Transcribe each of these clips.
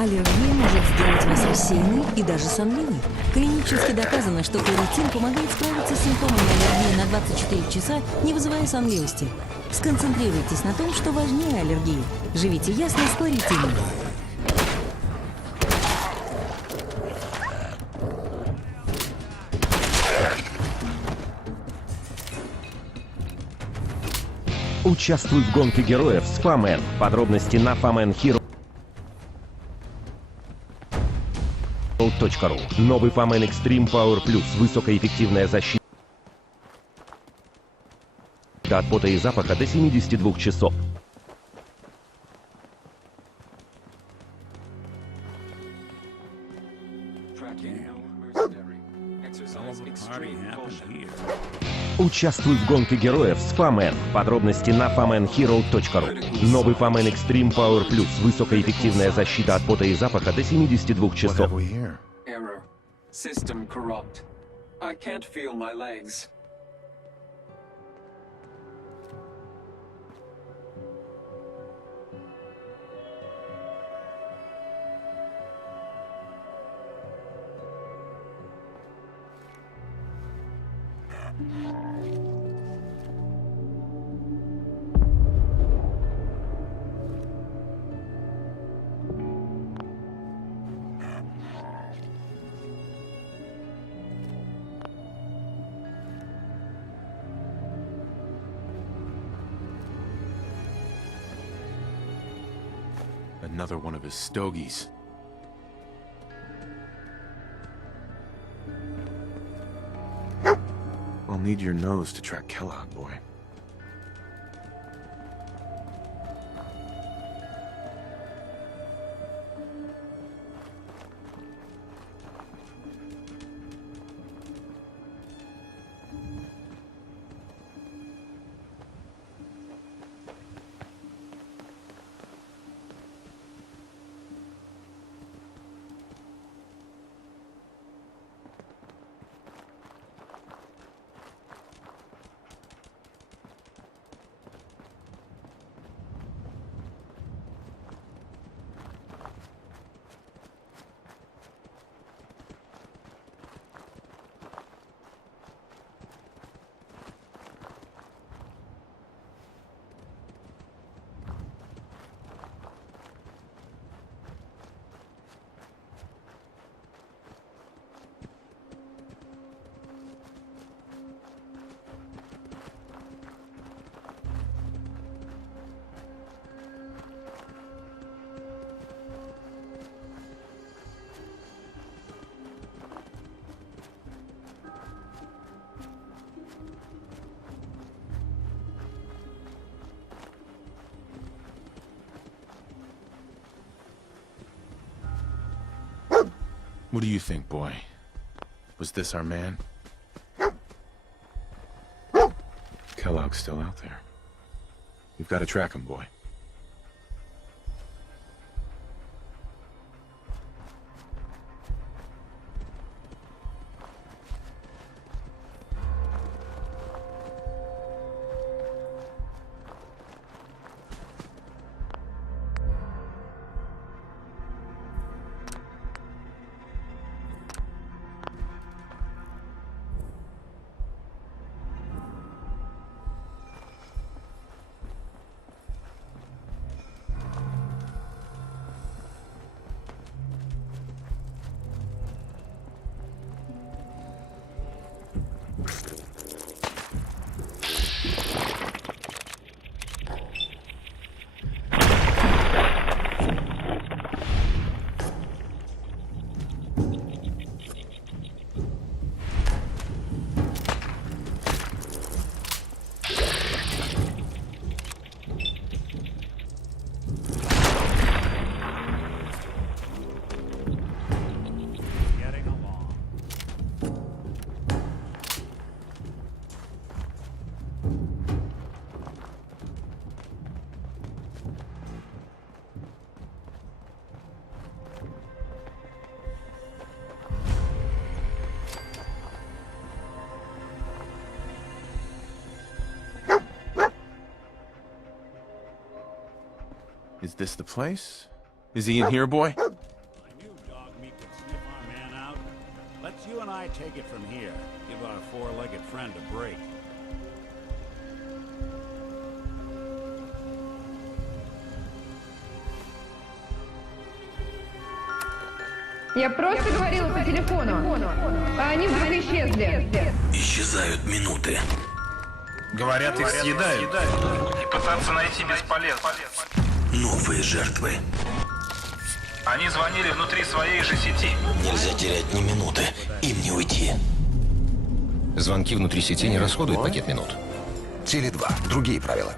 Аллергия может сделать вас рассеянной и даже сонливой. Клинически доказано, что кларитин помогает справиться с симптомами аллергии на 24 часа, не вызывая сонливости. Сконцентрируйтесь на том, что важнее аллергии. Живите ясно с кларитином. Участвуй в гонке героев с Фамен. Подробности на famenhero.ru. Новый Фамен Extreme Power Plus. Высокоэффективная защита от пота и запаха до 72 часов. Участвуй в гонке героев с Фамен. Подробности на famenhero.ru. Новый Фамен Extreme Power Plus. Высокоэффективная защита от пота и запаха до 72 часов. Error. System corrupt. I can't feel my legs. Another one of his stogies. I'll need your nose to track Kellogg, boy. What do you think, boy? Was this our man? Kellogg's still out there. We've got to track him, boy. Is this the place? Is he in here, boy? you and I take it from here. Give our four-legged friend a break. Я просто говорила по телефону, а они вдруг исчезли. Исчезают минуты. Говорят, их съедают. И пытаться найти бесполезно. Новые жертвы. Они звонили внутри своей же сети. Нельзя терять ни минуты. Им не уйти. Звонки внутри сети не расходуют пакет минут. Теле2. Другие правила.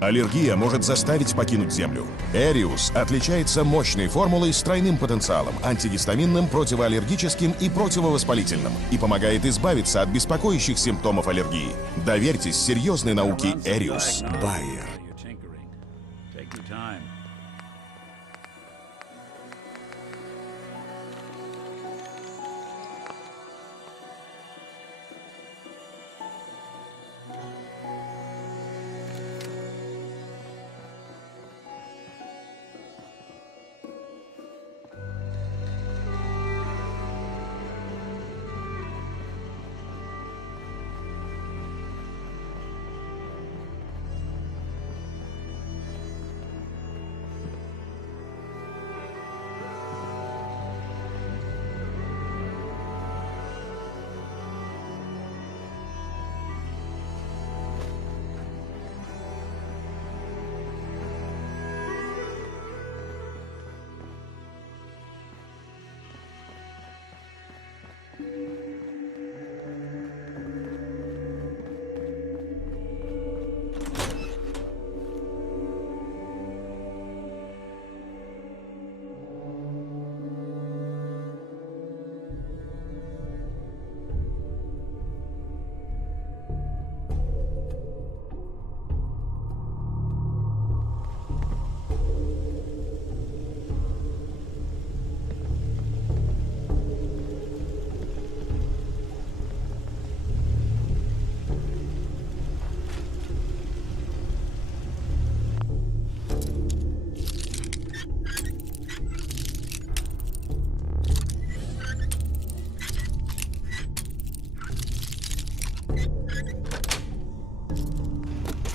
Аллергия может заставить покинуть Землю. Эриус отличается мощной формулой с тройным потенциалом – антигистаминным, противоаллергическим и противовоспалительным и помогает избавиться от беспокоящих симптомов аллергии. Доверьтесь серьезной науке Эриус. Байер. Take your time.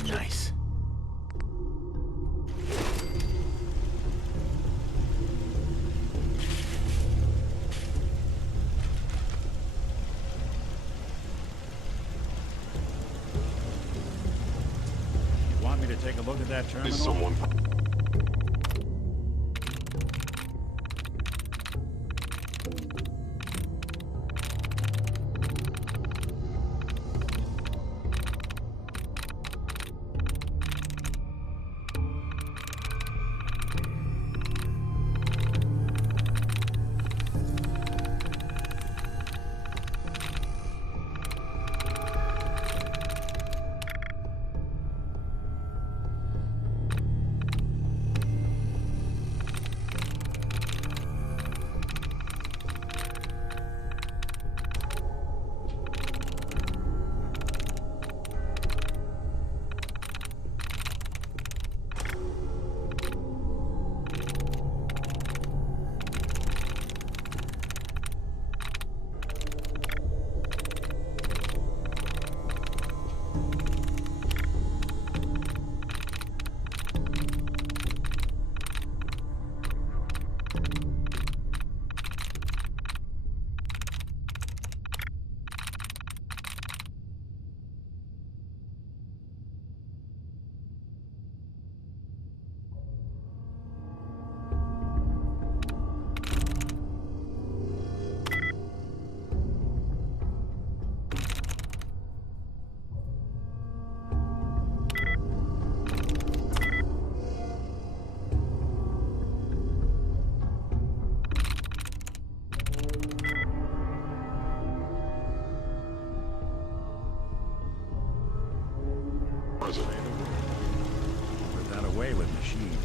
Nice. You want me to take a look at that terminal? Put that away with machines.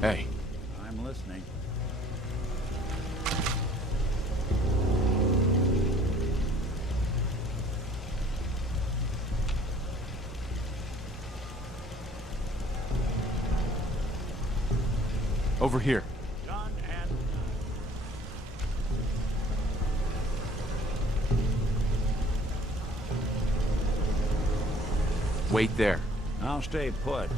Hey. I'm listening. Over here. Done and Wait there. I'll stay put.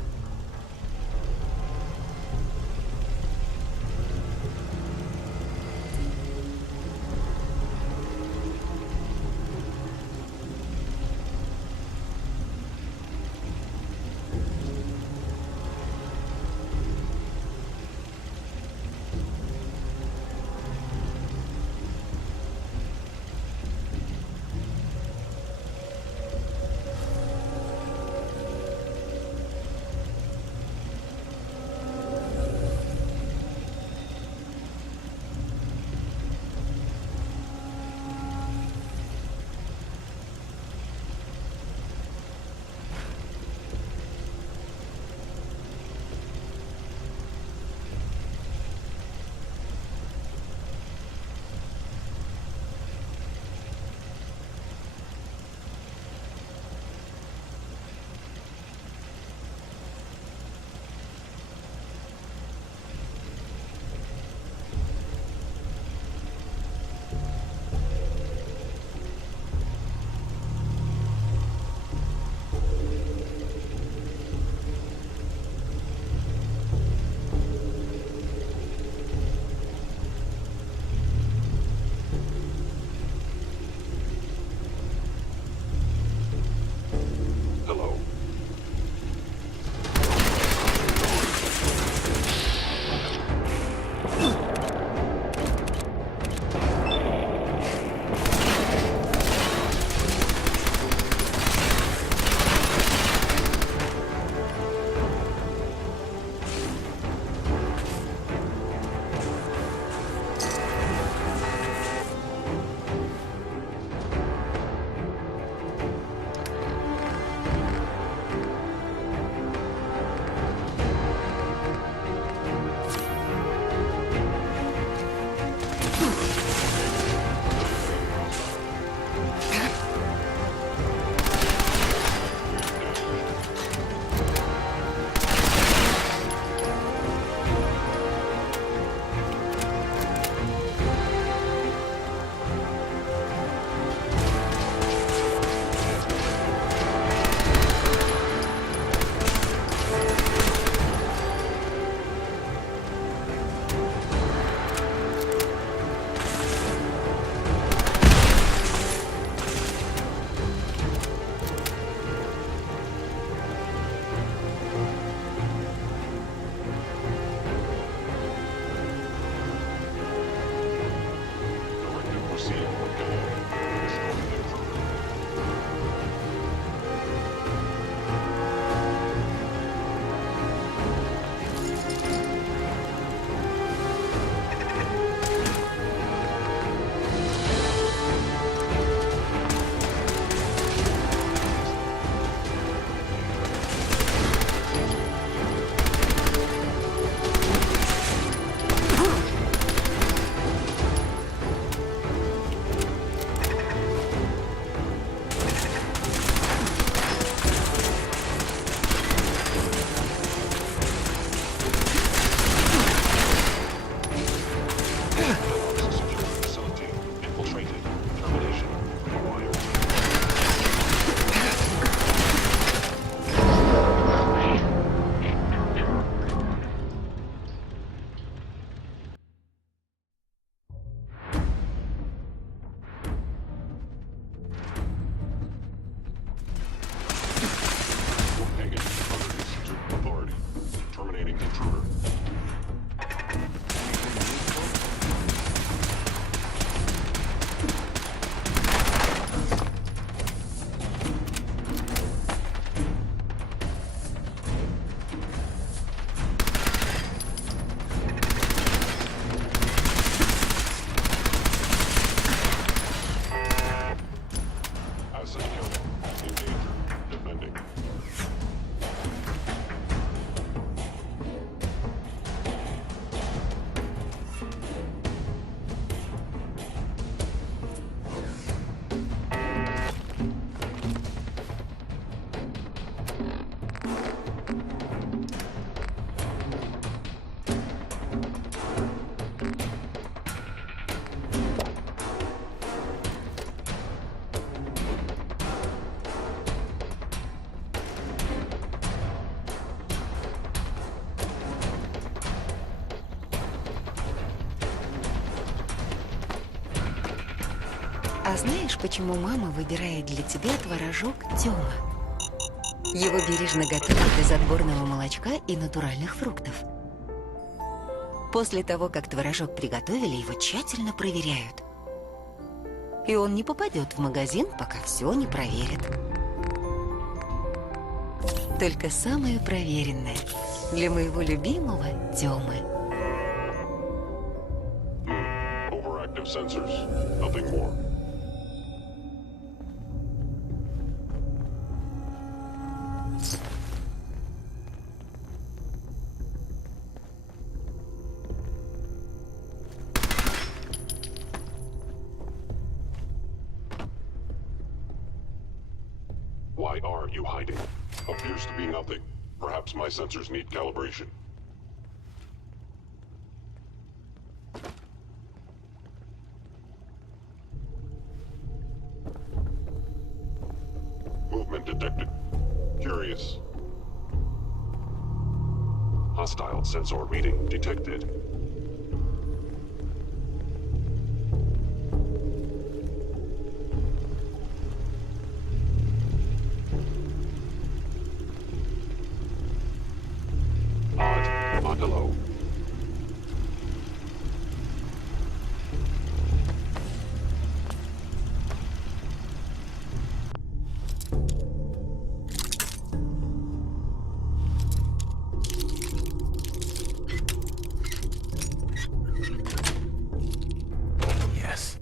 А знаешь, почему мама выбирает для тебя творожок Тёма? Его бережно готовят из отборного молочка и натуральных фруктов. После того, как творожок приготовили, его тщательно проверяют. И он не попадет в магазин, пока все не проверят. Только самое проверенное для моего любимого Тёмы. Overactive sensors. Nothing more. Why are you hiding? Appears to be nothing. Perhaps my sensors need calibration. Movement detected. Curious. Hostile sensor reading detected. Odd. Hello. Yes.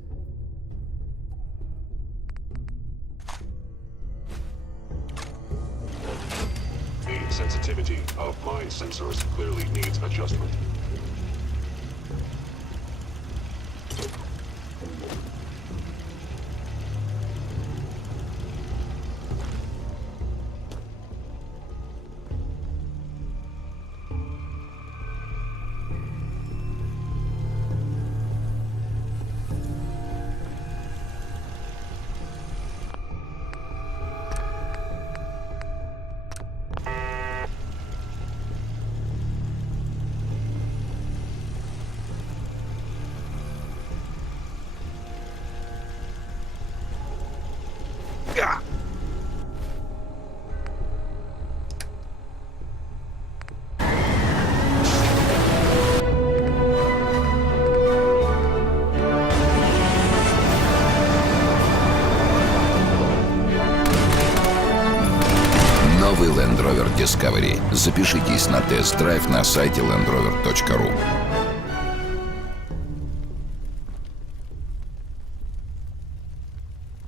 The sensitivity of my sensors clearly needs adjustment. Новый Land Rover Discovery. Запишитесь на тест-драйв на сайте landrover.ru.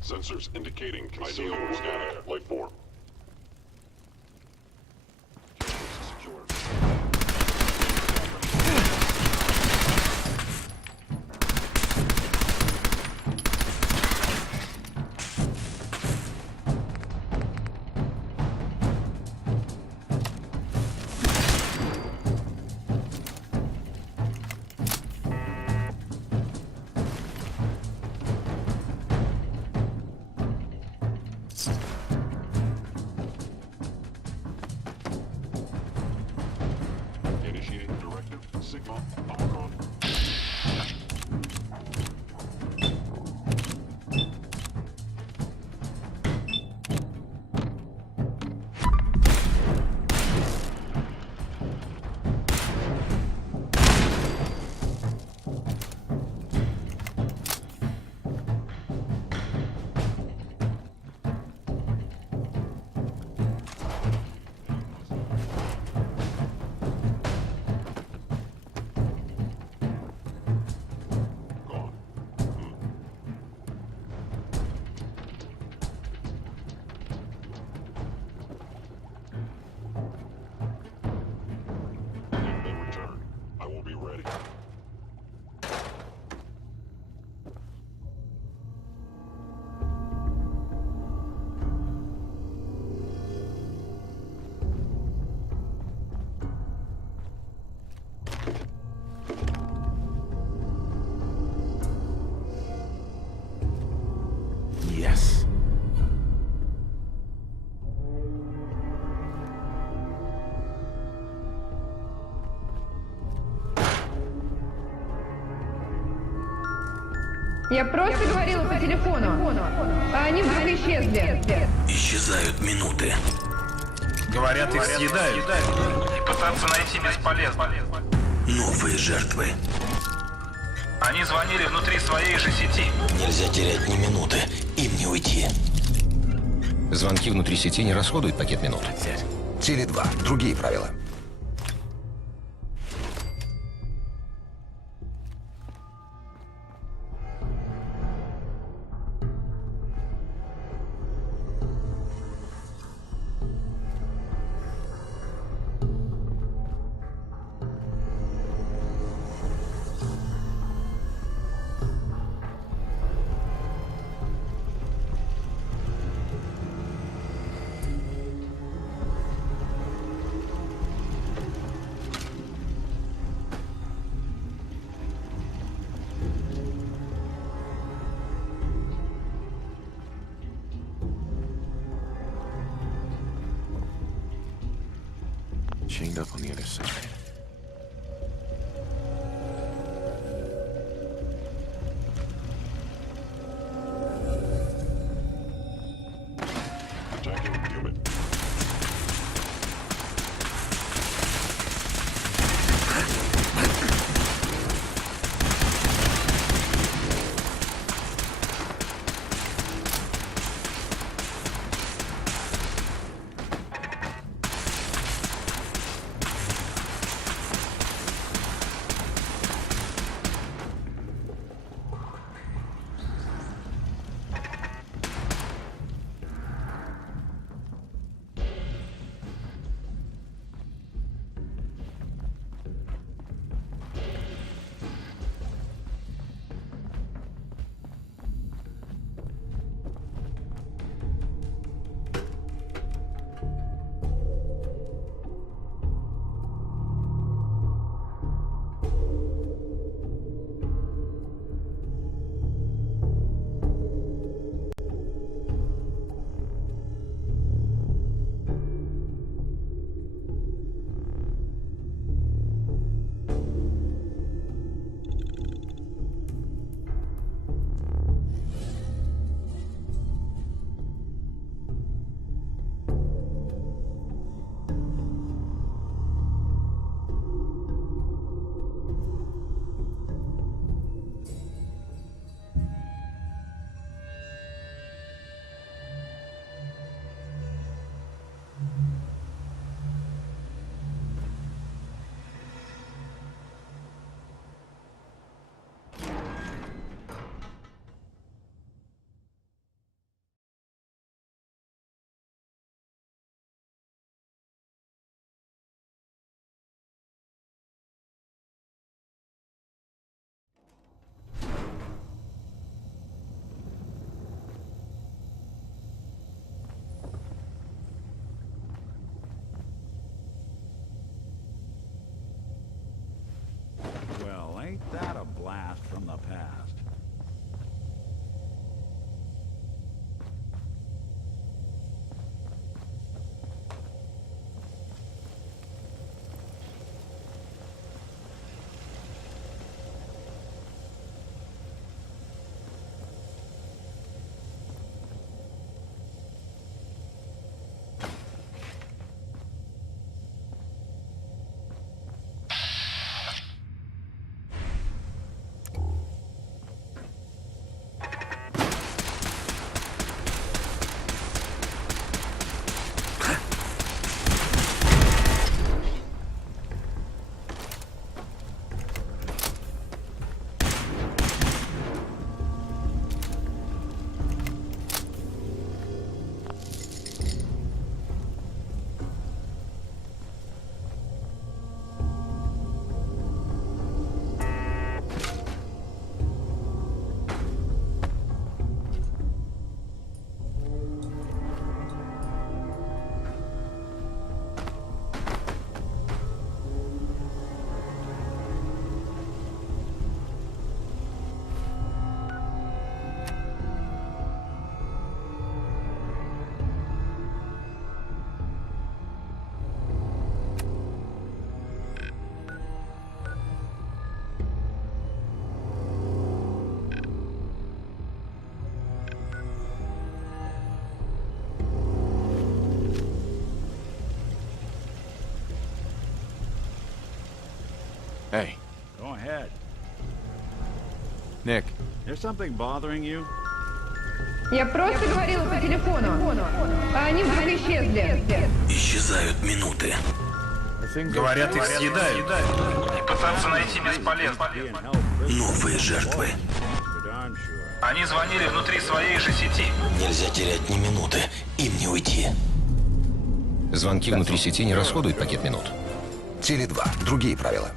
Sensors indicating concealed organic life form. Secure. Initiating directive Sigma Omicron. If they return, I will be ready. Yes. Я просто говорила по телефону. исчезли. Исчезают минуты. Говорят, их съедают. И пытаться найти бесполезно. Новые жертвы. Они звонили внутри своей же сети. Нельзя терять ни минуты. Им не уйти. Звонки внутри сети не расходуют пакет минут. Теле2. Другие правила. Chained up on the other side. Attacking human. Well, ain't that a blast from the past? Nick. There's something bothering you? Я просто говорила по телефону, а они вдруг исчезли. Исчезают минуты. Говорят, их съедают. И пытаться найти бесполезно. Новые жертвы. Они звонили внутри своей же сети. Нельзя терять ни минуты. Им не уйти. Звонки внутри сети не расходуют пакет минут. Теле2. Другие правила.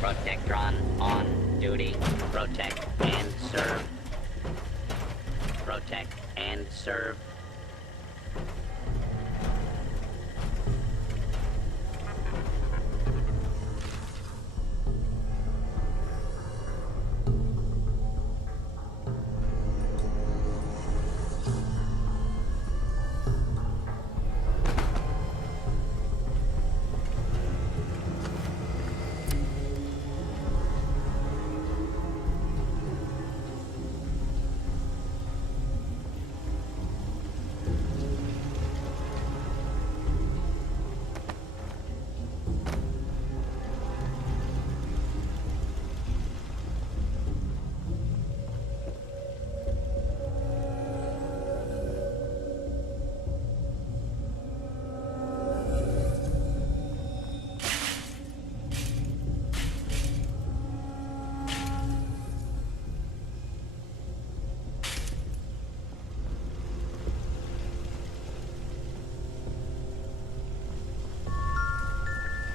Protectron on duty. Protect and serve. Protect and serve.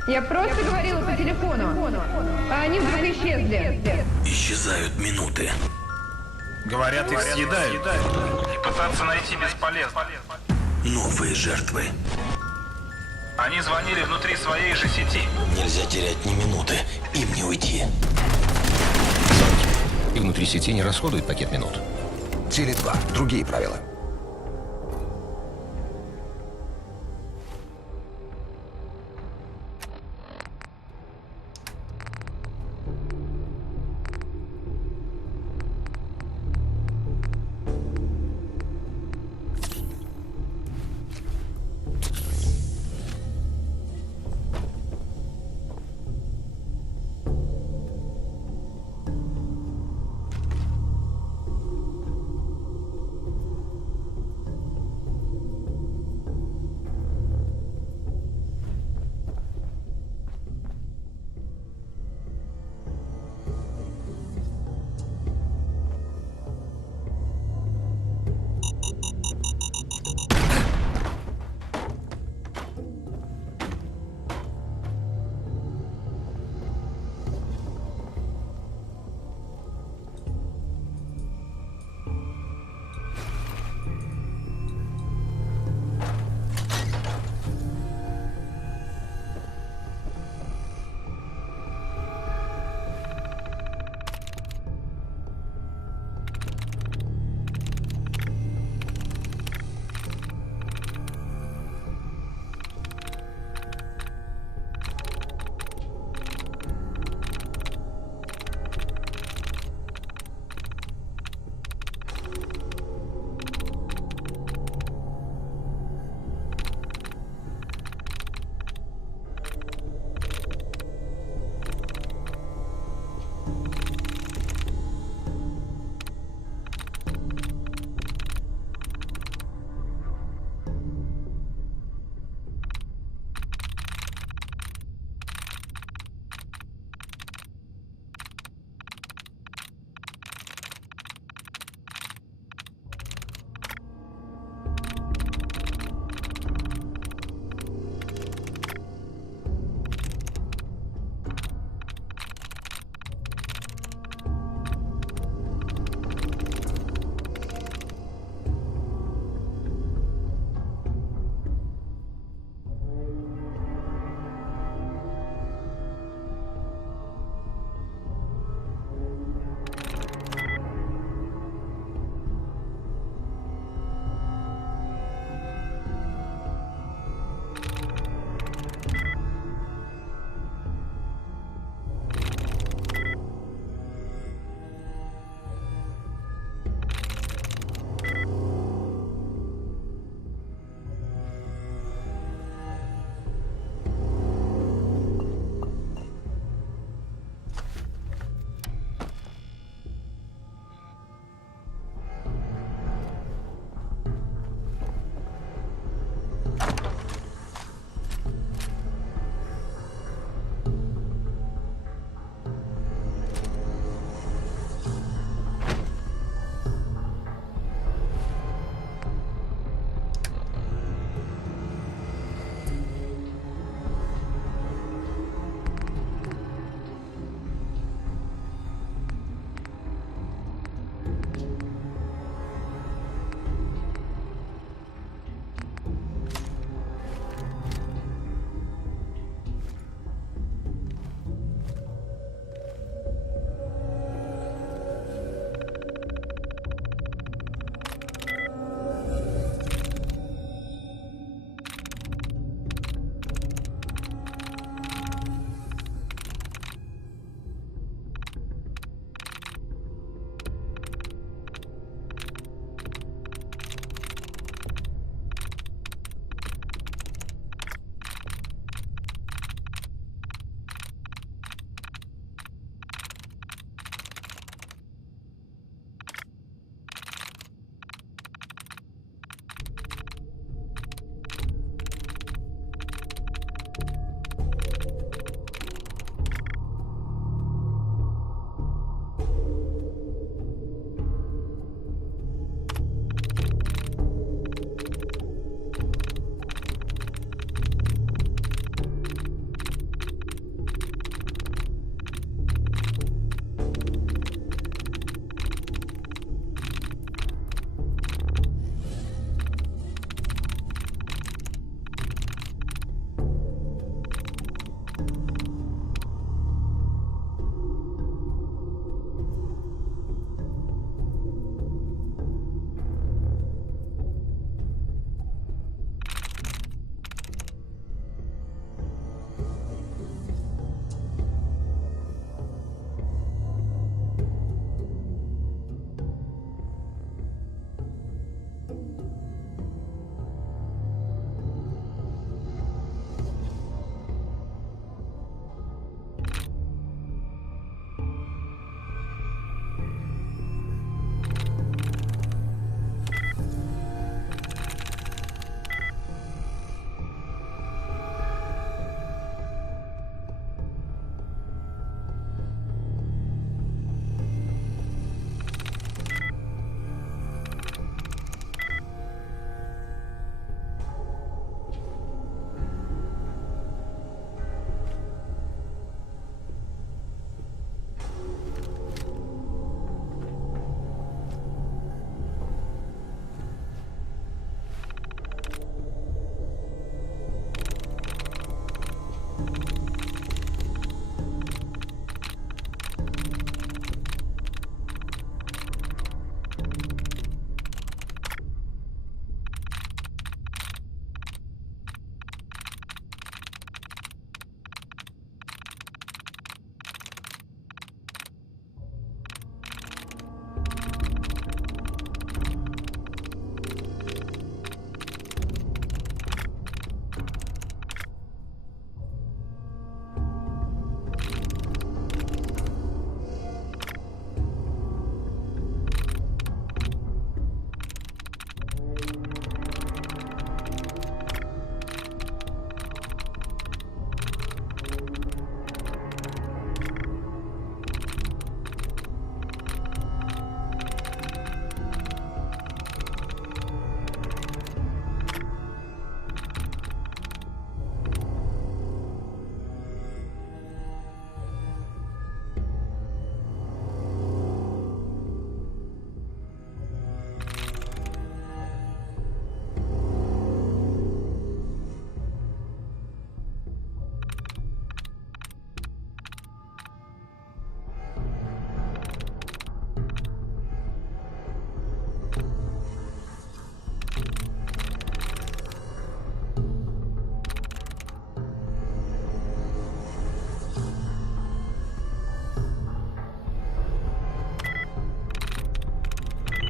Я просто говорила по телефону, а они вдруг исчезли. Исчезают минуты. Говорят, их съедают. И пытаться найти бесполезно. Новые жертвы. Они звонили внутри своей же сети. Нельзя терять ни минуты. Им не уйти. И внутри сети не расходует пакет минут. Теле2. Другие правила.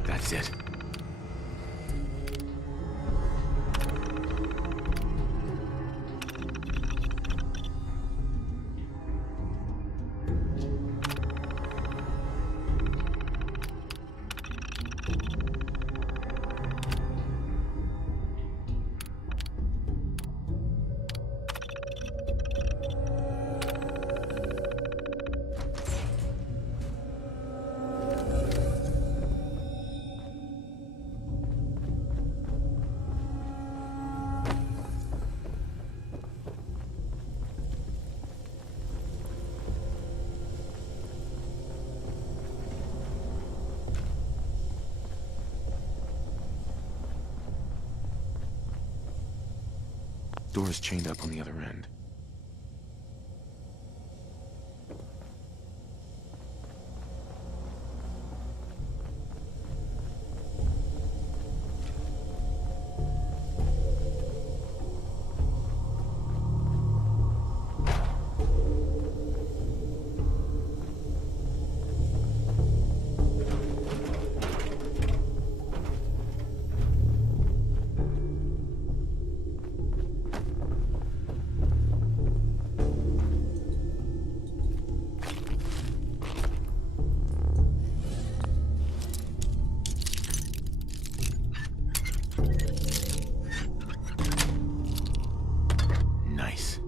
That's it. Door's chained up on the other end. Nice.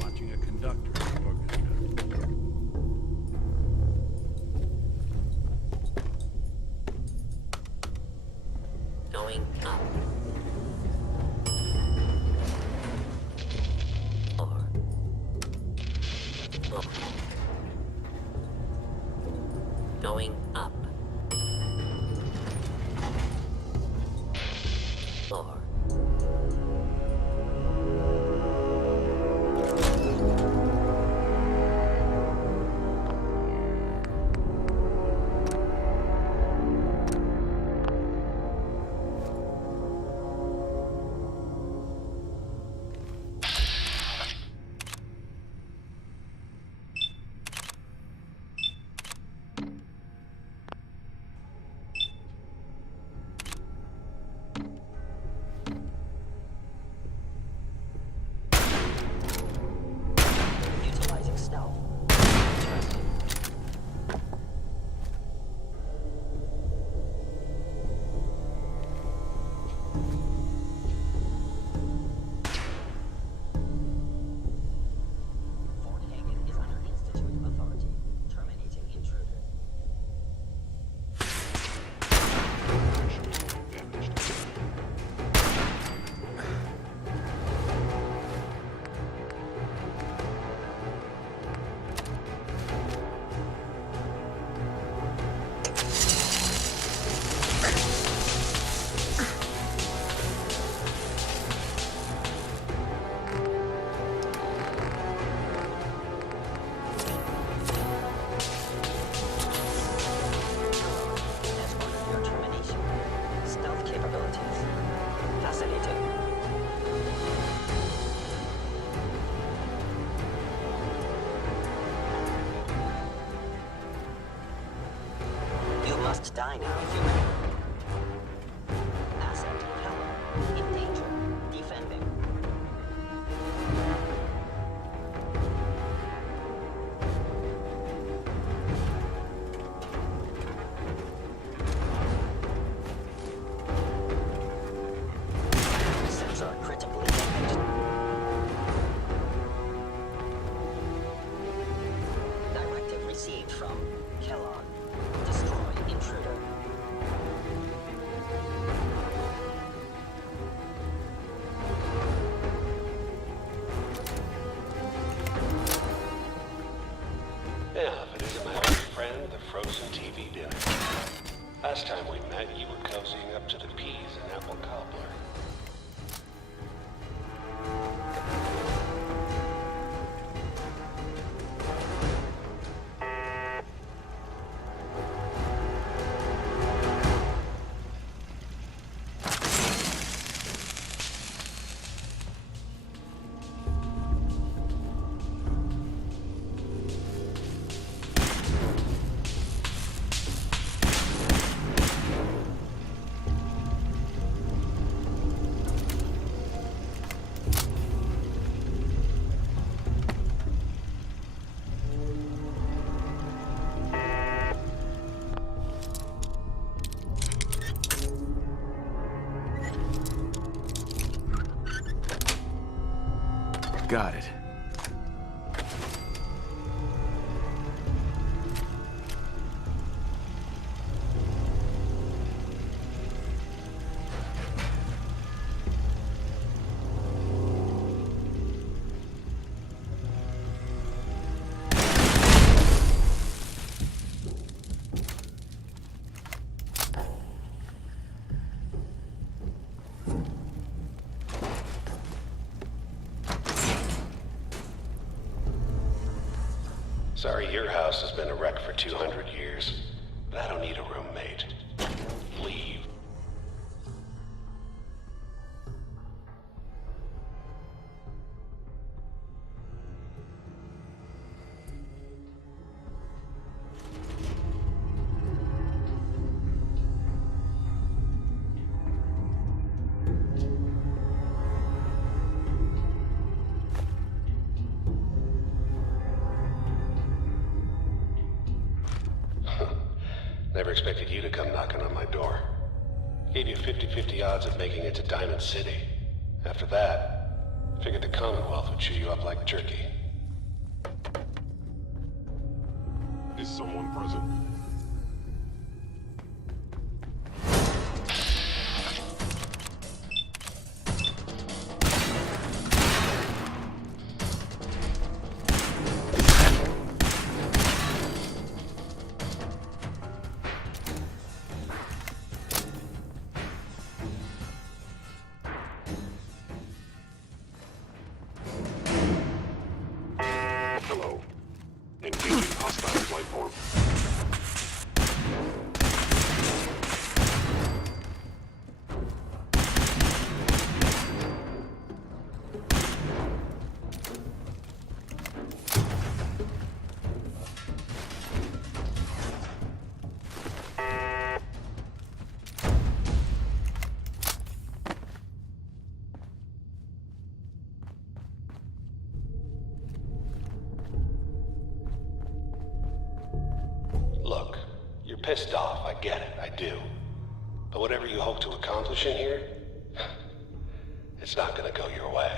Watching a conductor in the orchestra. Going up. Or. Going up. Or. Utilizing stealth. Fort Hagen is under Institute authority. Terminating intruder. As part of your termination, stealth capabilities. Fascinating. You must die now, human. Asset, Helen. In danger. Defending. Sensor critically damaged. Directive received from Kellogg. Destroy intruder. Yeah, but isn't my old friend, the frozen TV doing? Last time we met, you were cozying up to the peas and apple cobbler. Got it. Sorry, your house has been a wreck for 200 years, but I don't need a roommate. Leave. Never expected you to come knocking on my door. Gave you 50-50 odds of making it to Diamond City. After that, figured the Commonwealth would chew you up like jerky. Is someone present? Hello. Engaging hostile flight form. Look, you're pissed off, I get it, I do. But whatever you hope to accomplish in here, it's not gonna go your way.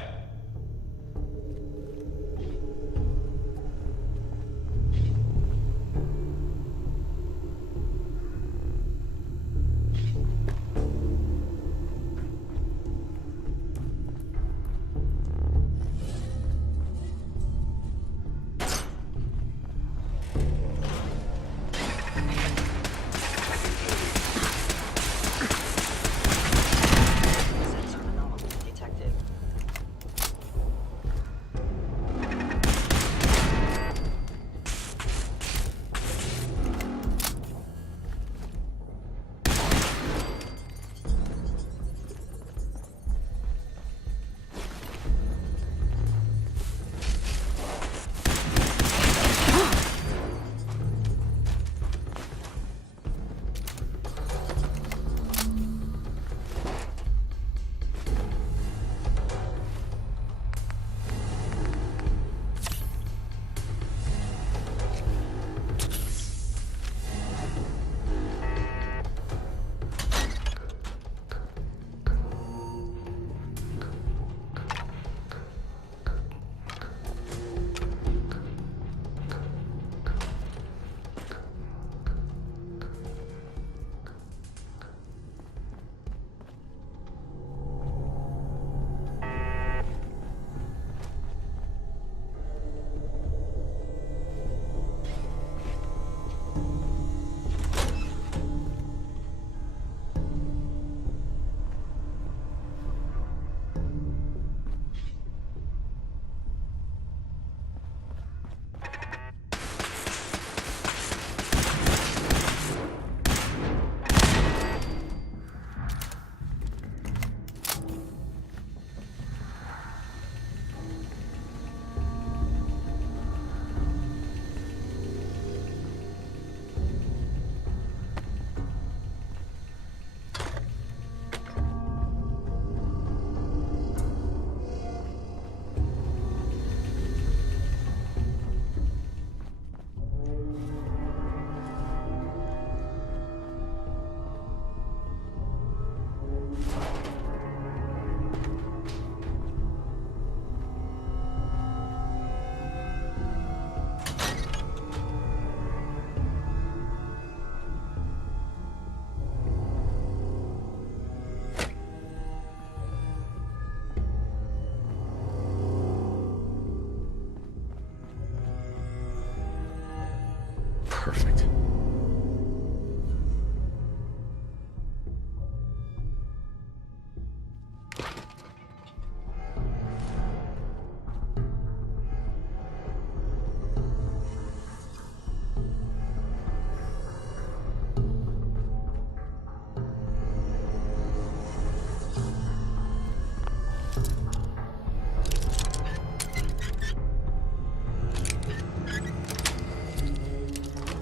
Perfect.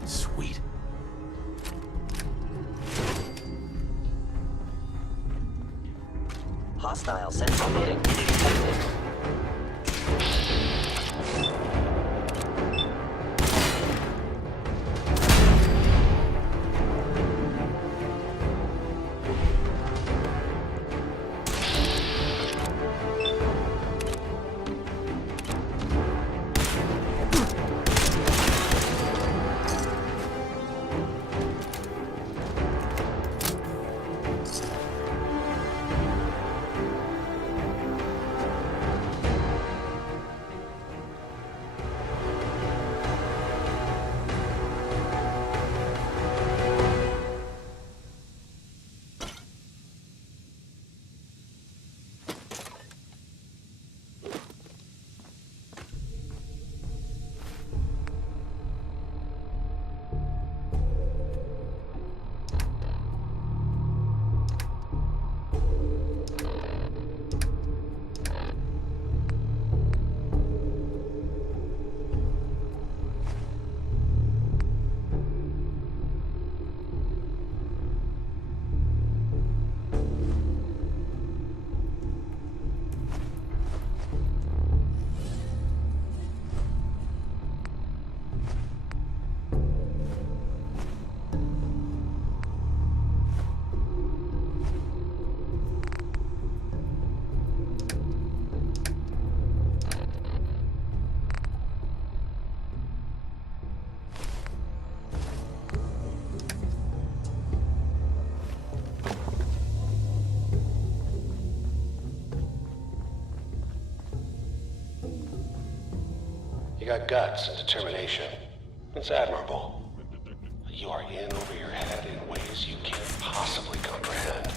Sweet. Hostile sensor reading detected. You got guts and determination. It's admirable. You are in over your head in ways you can't possibly comprehend.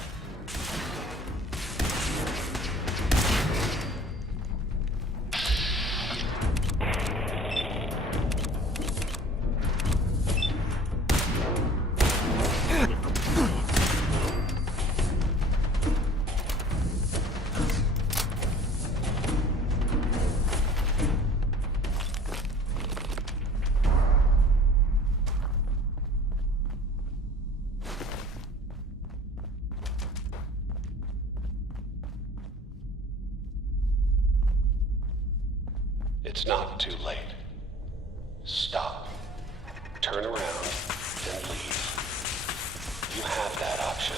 It's not too late. Stop. Turn around and leave. You have that option.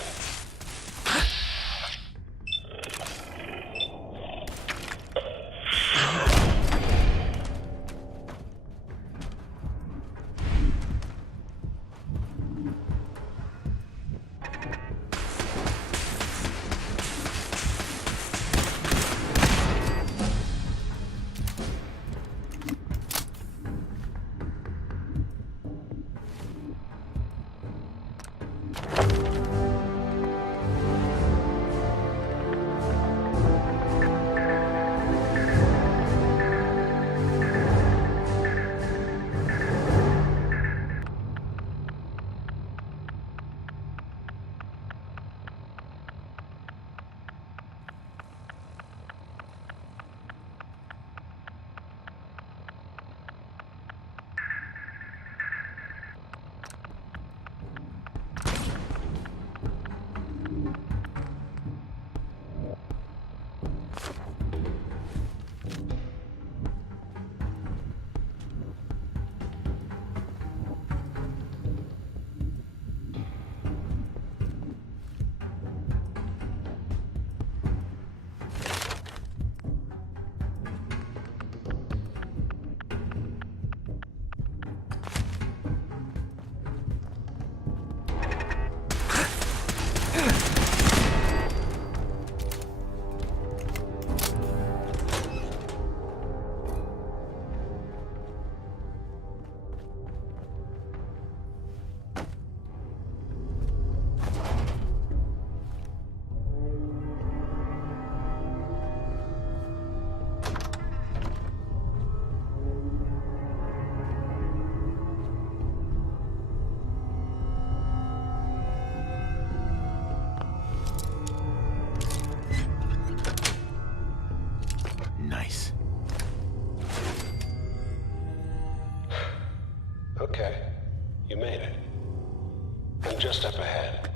I'm just up ahead.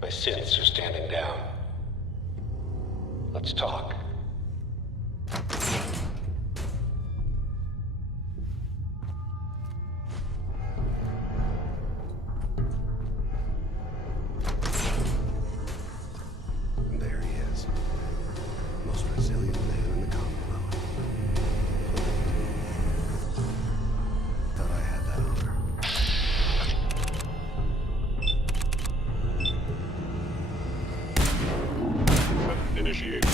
My synths are standing down. Let's talk. And there he is. Most resilient man in the Commonwealth. Thought I had that honor. Initiate.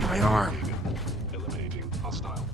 My arm. Eliminating hostile.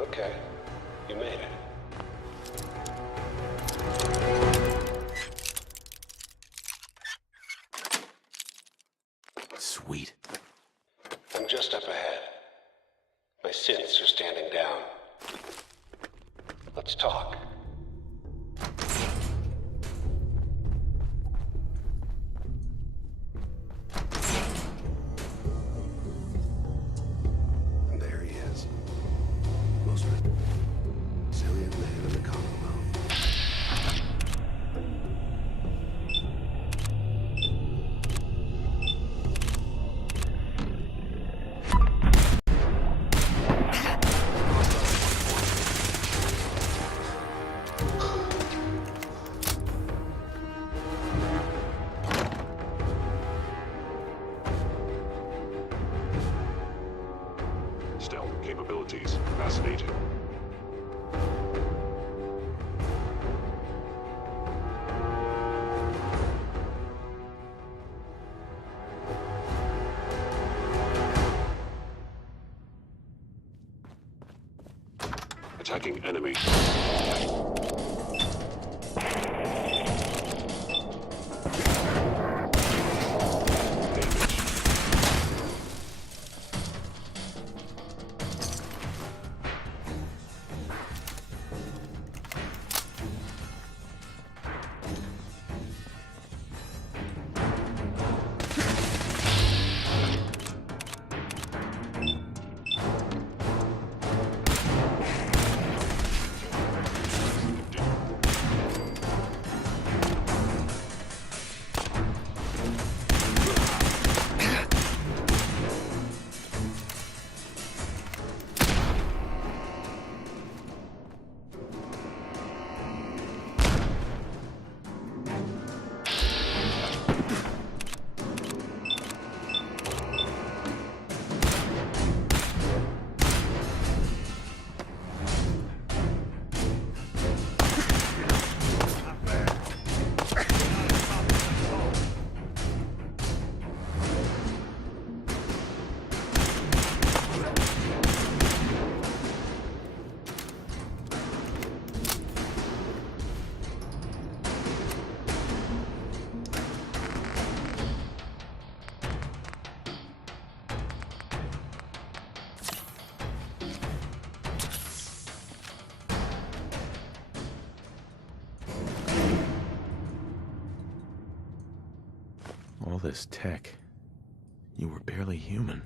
Okay, you made it. Sweet. I'm just up ahead. My synths are standing down. Let's talk. And there he is. Most resilient man in the Commonwealth. Stealth capabilities. Fascinating. Attacking enemy. All this tech. You were barely human.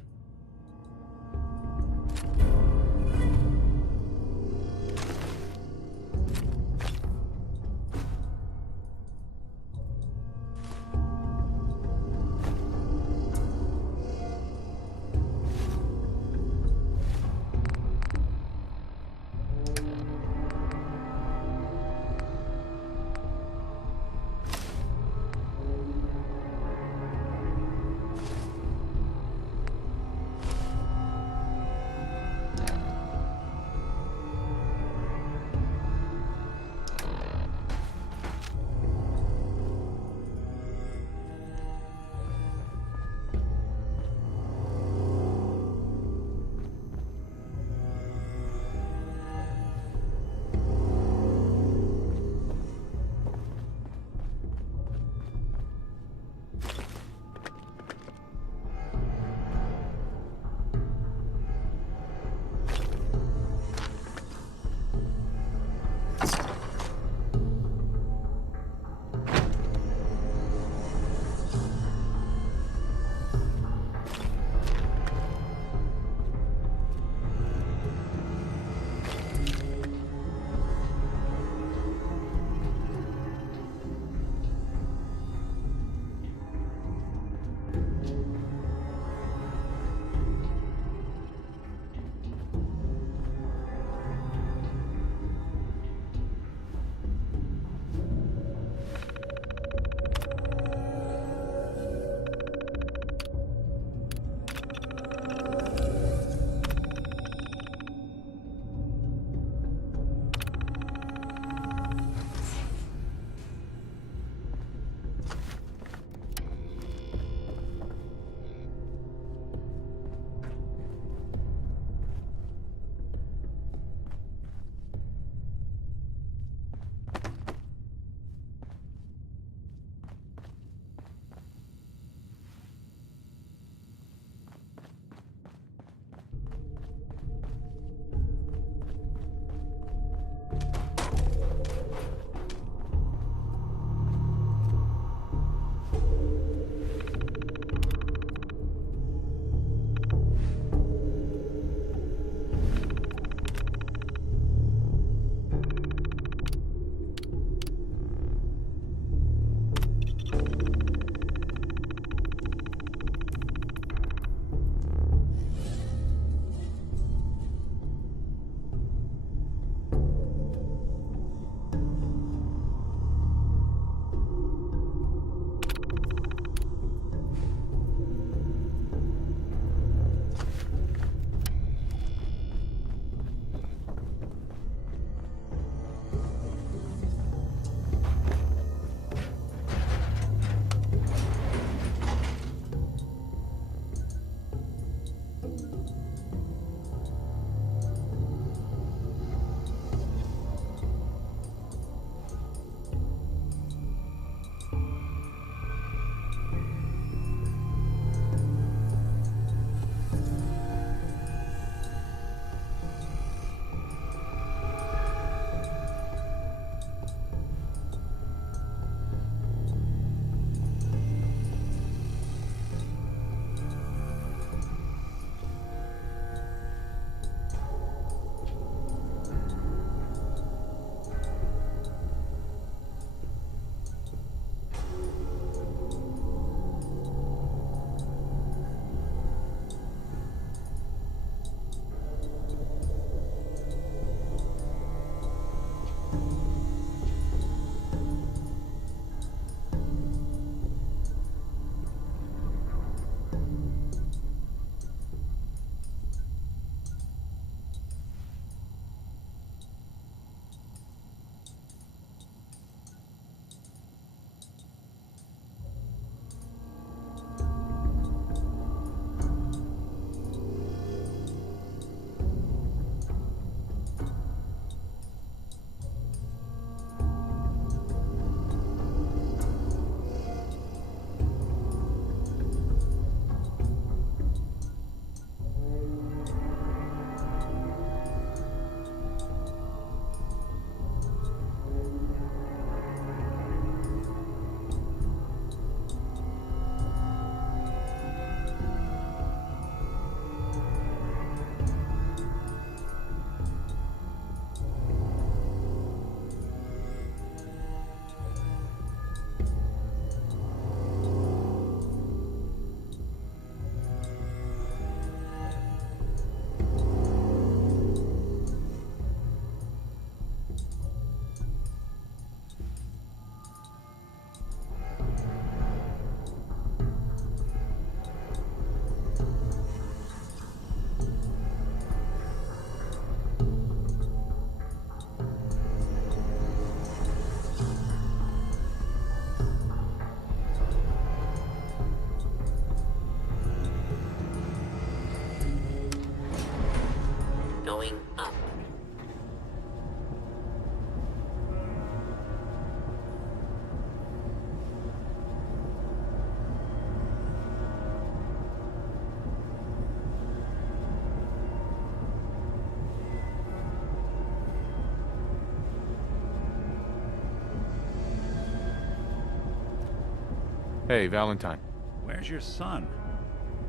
Hey, Valentine. Where's your son?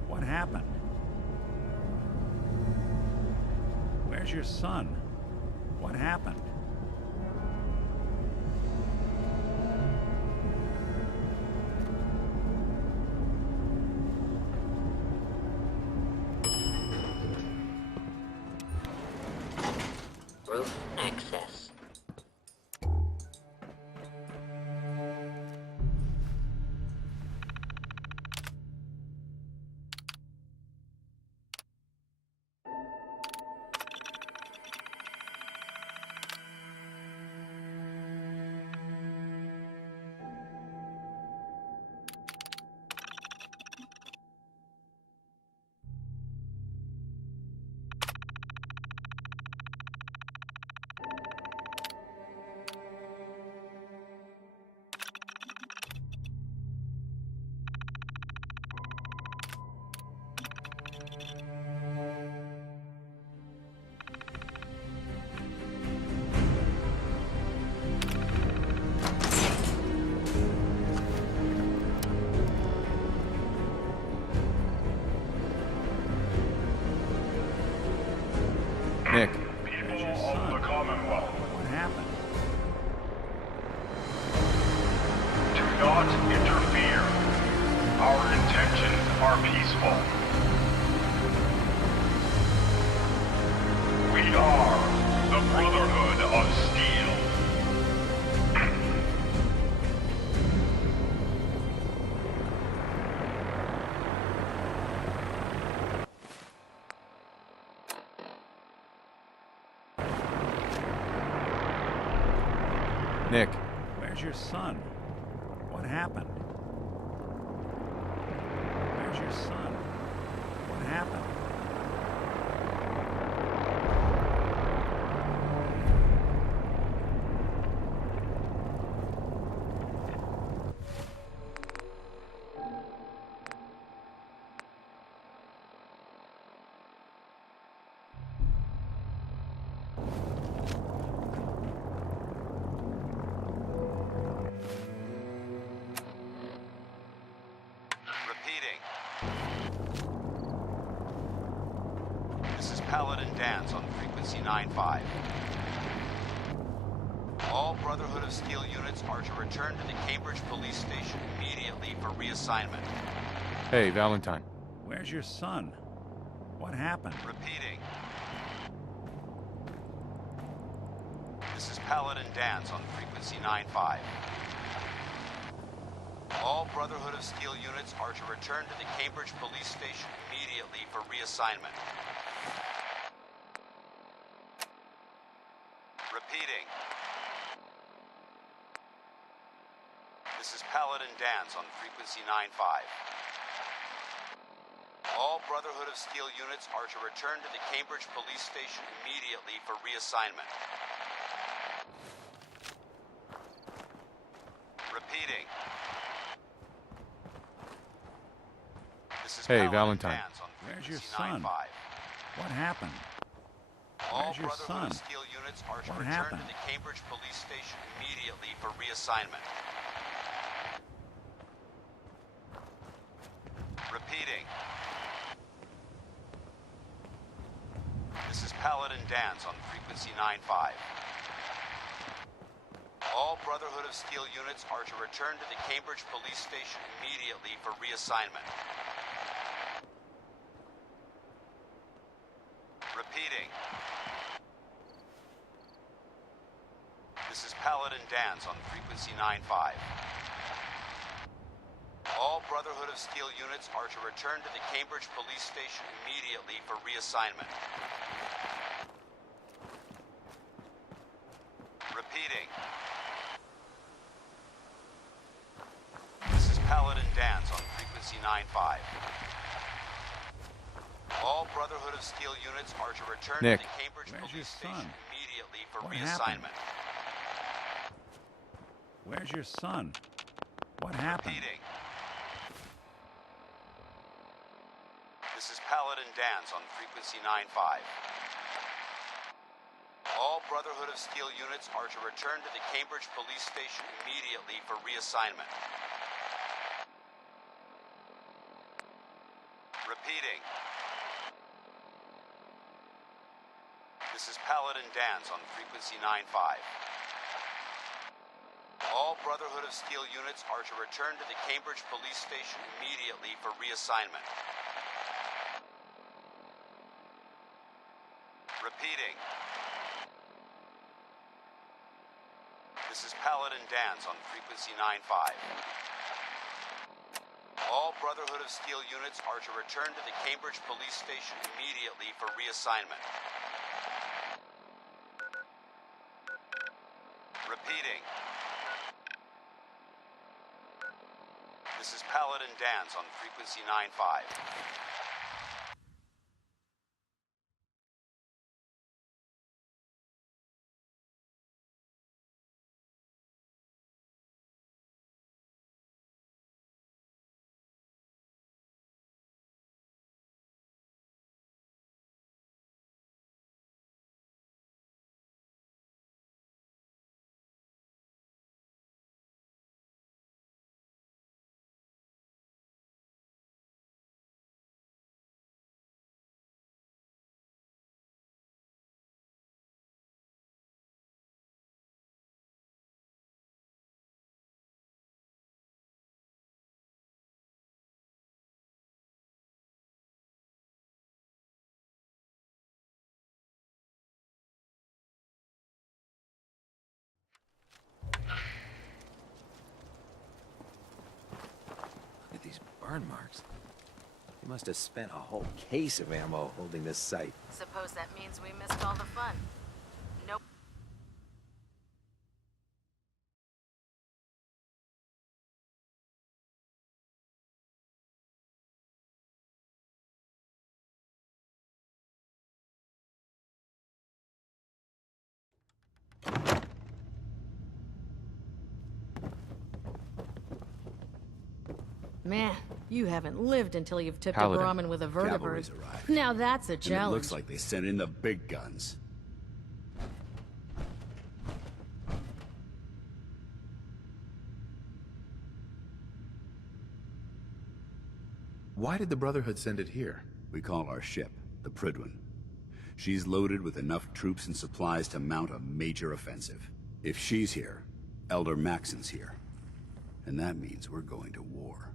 What happened? Where's your son? What happened? Roof access. Nick. People of the Commonwealth, What happened? do not interfere. Our intentions are peaceful. We are the Brotherhood of Steel. Nick. Where's your son? What happened? Where's your son? What happened? This is Paladin Dance on frequency 9-5. All Brotherhood of Steel units are to return to the Cambridge Police Station immediately for reassignment. Hey, Valentine. Where's your son? What happened? Repeating. This is Paladin Dance on frequency 9-5. All Brotherhood of Steel units are to return to the Cambridge Police Station immediately for reassignment. Repeating. This is Paladin Dance on frequency 9-5. All Brotherhood of Steel units are to return to the Cambridge Police Station immediately for reassignment. Repeating. This is Hey, Paladin Valentine. Dance on Where's your frequency son? 9-5. What happened? All Where's your Brotherhood son? of Steel units are to What return happened? to the Cambridge Police Station immediately for reassignment. Repeating. This is Paladin Dance on frequency 9-5. All Brotherhood of Steel units are to return to the Cambridge Police Station immediately for reassignment. Repeating. This is Paladin Dance on frequency 9-5. All Brotherhood of Steel units are to return to the Cambridge Police Station immediately for reassignment. Repeating. This is Paladin Dance on frequency 9-5. All Brotherhood of Steel units are to return Nick. to the Cambridge Where's your Police Station son? immediately for What happened? reassignment. Where's your son? What happened? Repeating. This is Paladin Dance on frequency 9-5. All Brotherhood of Steel units are to return to the Cambridge Police Station immediately for reassignment. Repeating. This is Paladin Dan's on frequency 9-5. All Brotherhood of Steel units are to return to the Cambridge Police Station immediately for reassignment. Repeating. This is Paladin Dan's on frequency 9-5. All Brotherhood of Steel units are to return to the Cambridge Police Station immediately for reassignment. Repeating. This is Paladin Dan's on frequency 9-5. Look at these burn marks. They must have spent a whole case of ammo holding this site. Suppose that means we missed all the fun. Nope. Man, you haven't lived until you've tipped Paladin. a Brahmin with a vertibird. Cavalry's arrived. Now that's a And it challenge. looks like they sent in the big guns. Why did the Brotherhood send it here? We call our ship the Prydwen. She's loaded with enough troops and supplies to mount a major offensive. If she's here, Elder Maxon's here. And that means we're going to war.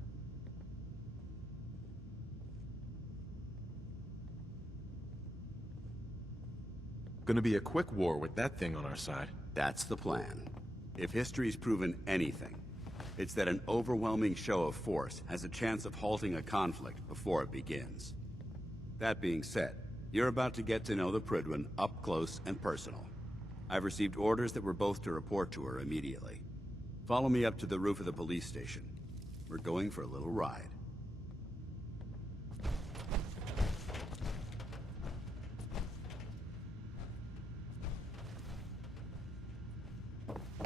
Gonna be a quick war with that thing on our side. That's the plan. If history's proven anything, it's that an overwhelming show of force has a chance of halting a conflict before it begins. That being said, you're about to get to know the Prydwen up close and personal. I've received orders that we're both to report to her immediately. Follow me up to the roof of the police station. We're going for a little ride.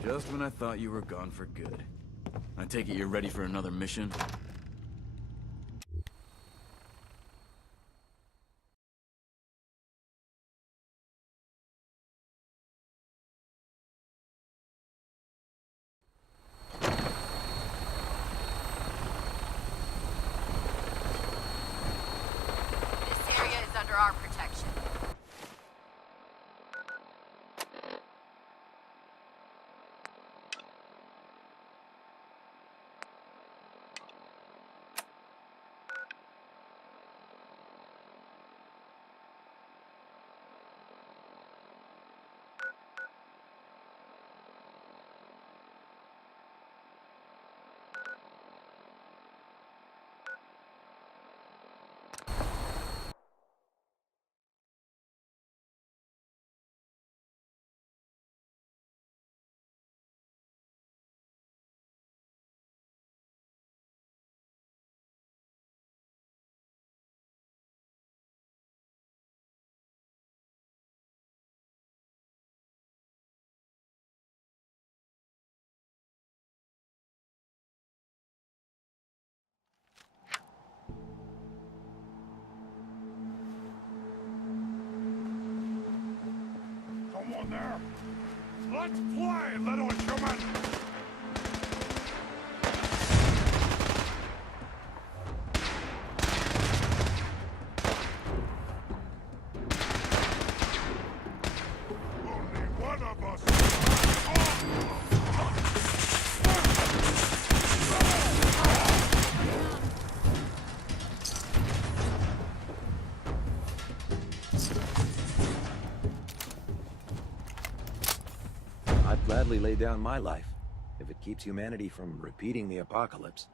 Just when I thought you were gone for good. I take it you're ready for another mission? This area is under our protection. Come on there. Let's play, little human. gladly lay down my life if it keeps humanity from repeating the apocalypse.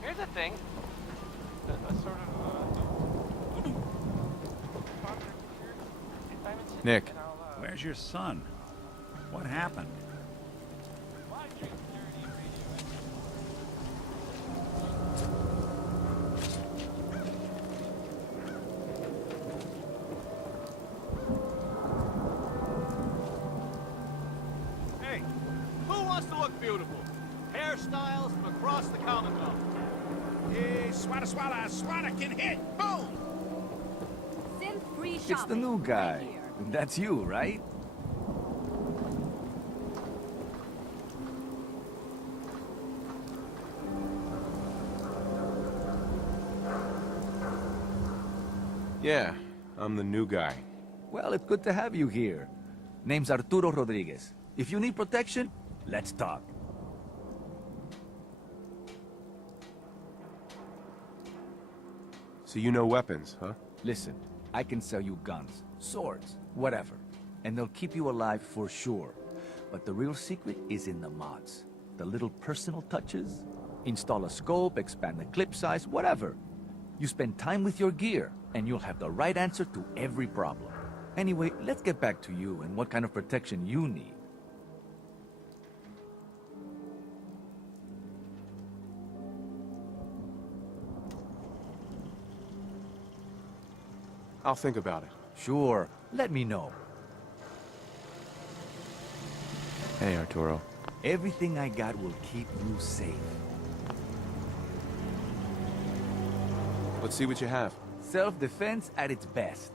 Here's the thing. A sort of Nick, where's your son? What happened? Hey, who wants to look beautiful? Hairstyles from across the Commonwealth. Hey, swada swada, swada can hit. Boom! Synth-free It's the shopping. new guy. That's you, right? Yeah, I'm the new guy. Well, it's good to have you here. Name's Arturo Rodriguez. If you need protection, let's talk. So you know weapons, huh? Listen, I can sell you guns, swords, whatever. And they'll keep you alive for sure. But the real secret is in the mods. The little personal touches. Install a scope, expand the clip size, whatever. You spend time with your gear, and you'll have the right answer to every problem. Anyway, let's get back to you and what kind of protection you need. I'll think about it. Sure, let me know. Hey, Arturo. Everything I got will keep you safe. Let's see what you have. Self-defense at its best.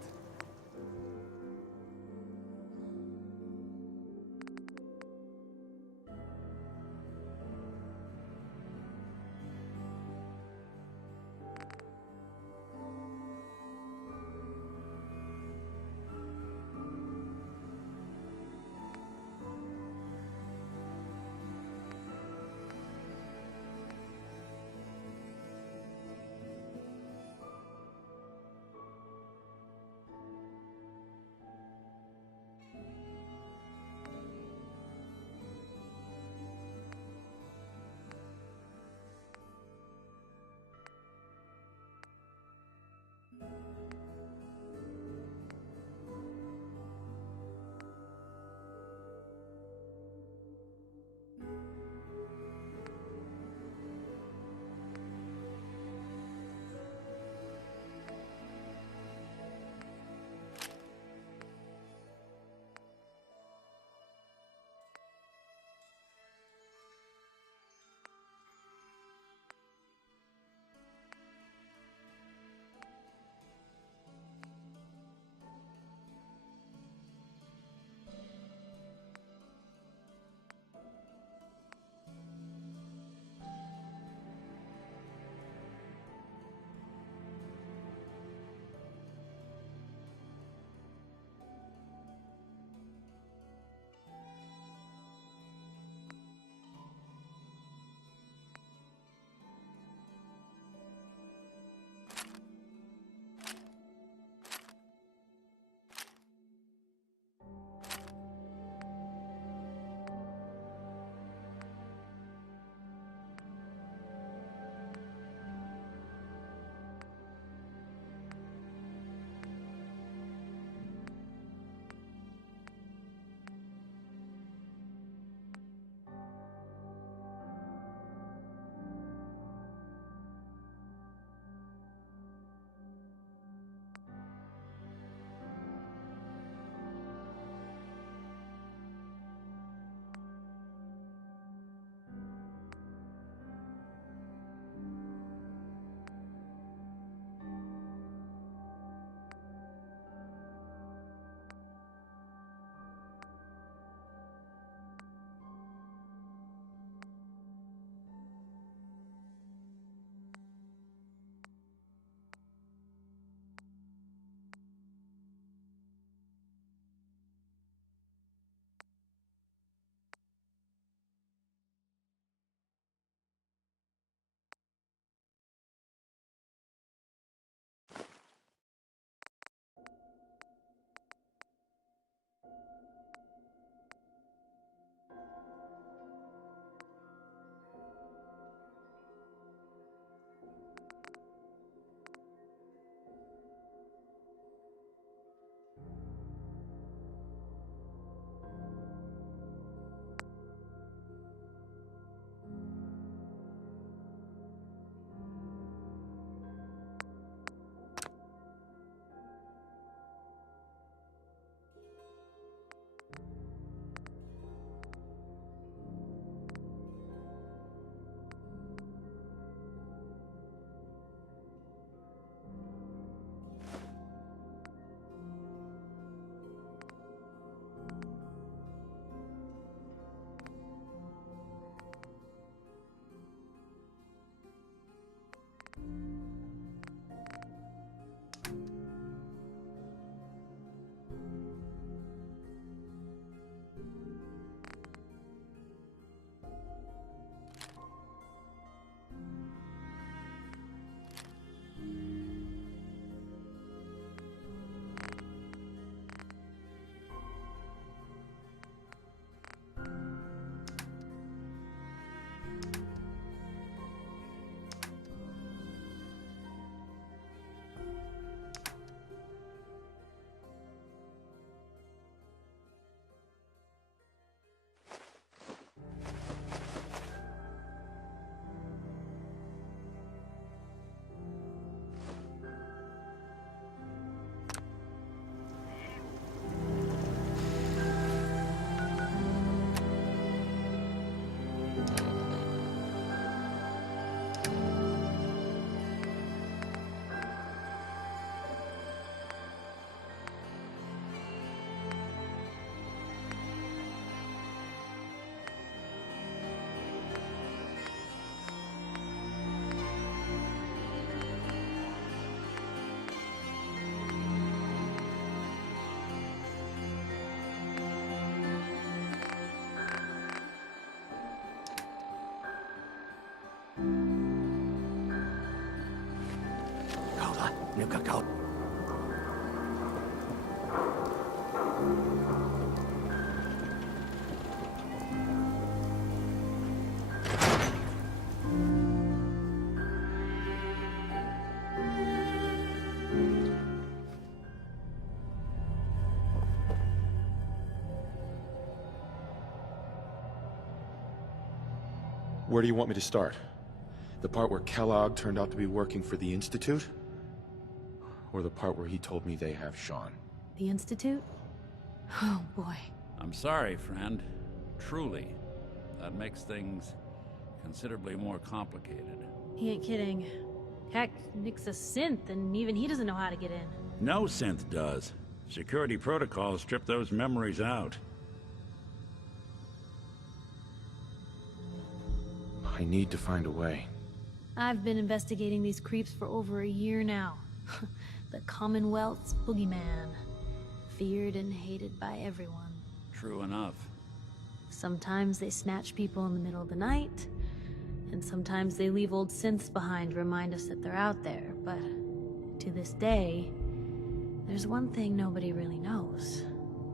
Where do you want me to start? The part where Kellogg turned out to be working for the Institute? Or the part where he told me they have Sean? The Institute? Oh, boy. I'm sorry, friend. Truly. That makes things considerably more complicated. He ain't kidding. Heck, Nick's a synth, and even he doesn't know how to get in. No synth does. Security protocols strip those memories out. I need to find a way. I've been investigating these creeps for over a year now. The Commonwealth's boogeyman. Feared and hated by everyone. True enough. Sometimes they snatch people in the middle of the night, and sometimes they leave old synths behind to remind us that they're out there, but to this day, there's one thing nobody really knows.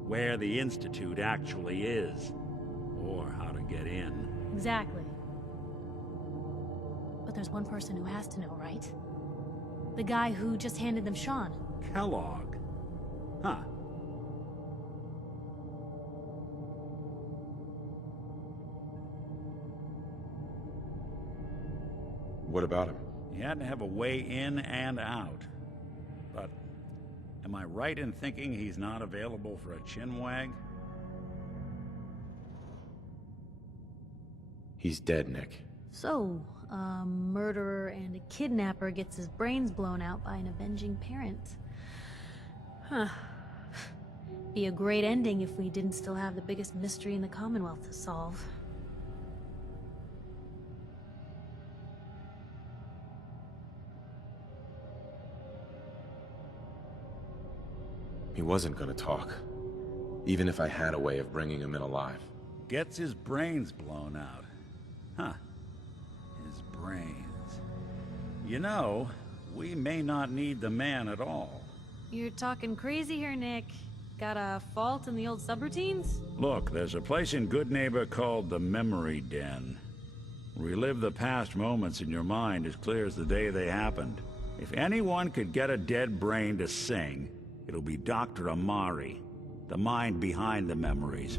Where the Institute actually is. Or how to get in. Exactly. But there's one person who has to know, right? The guy who just handed them Sean. Kellogg. Huh. What about him? He had to have a way in and out. But am I right in thinking he's not available for a chinwag? He's dead, Nick. So, a murderer and a kidnapper gets his brains blown out by an avenging parent. Huh. Be a great ending if we didn't still have the biggest mystery in the Commonwealth to solve. He wasn't gonna talk. Even if I had a way of bringing him in alive. Gets his brains blown out. Huh. His brains. You know, we may not need the man at all. You're talking crazy here, Nick. Got a fault in the old subroutines? Look, there's a place in Good Neighbor called the Memory Den. Relive the past moments in your mind as clear as the day they happened. If anyone could get a dead brain to sing, it'll be Dr. Amari, the mind behind the memories.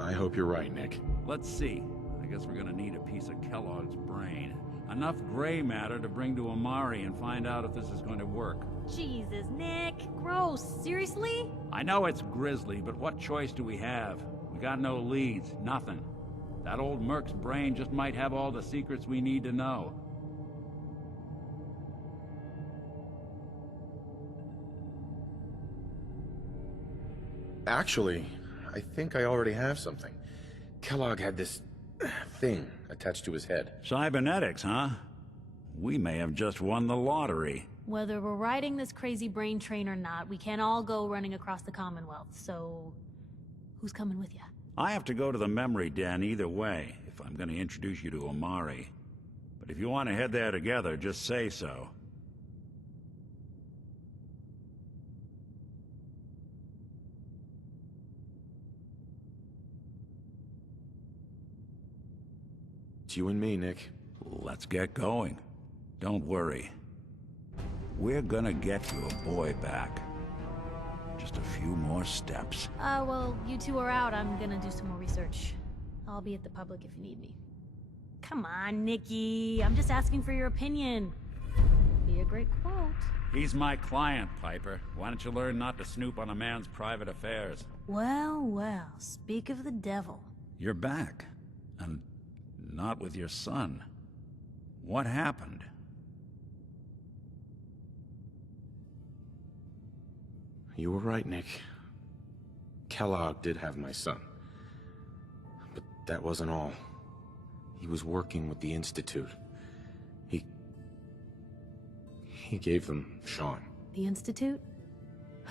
I hope you're right, Nick. Let's see. I guess we're gonna need a piece of Kellogg's brain. Enough gray matter to bring to Amari and find out if this is going to work. Jesus, Nick. Gross. Seriously? I know it's grisly, but what choice do we have? We got no leads, nothing. That old Merc's brain just might have all the secrets we need to know. Actually, I think I already have something. Kellogg had this thing attached to his head. Cybernetics, huh? We may have just won the lottery. Whether we're riding this crazy brain train or not, we can't all go running across the Commonwealth, so... who's coming with you? I have to go to the Memory Den either way, if I'm gonna introduce you to Amari. But if you want to head there together, just say so. It's you and me, Nick. Let's get going. Don't worry. We're gonna get your boy back. Just a few more steps. Well, you two are out. I'm gonna do some more research. I'll be at the public if you need me. Come on, Nikki. I'm just asking for your opinion. Be a great quote. He's my client, Piper. Why don't you learn not to snoop on a man's private affairs? Well, well, speak of the devil. You're back. And not with your son. What happened? You were right, Nick. Kellogg did have my son. But that wasn't all. He was working with the Institute. He gave them Sean. The Institute?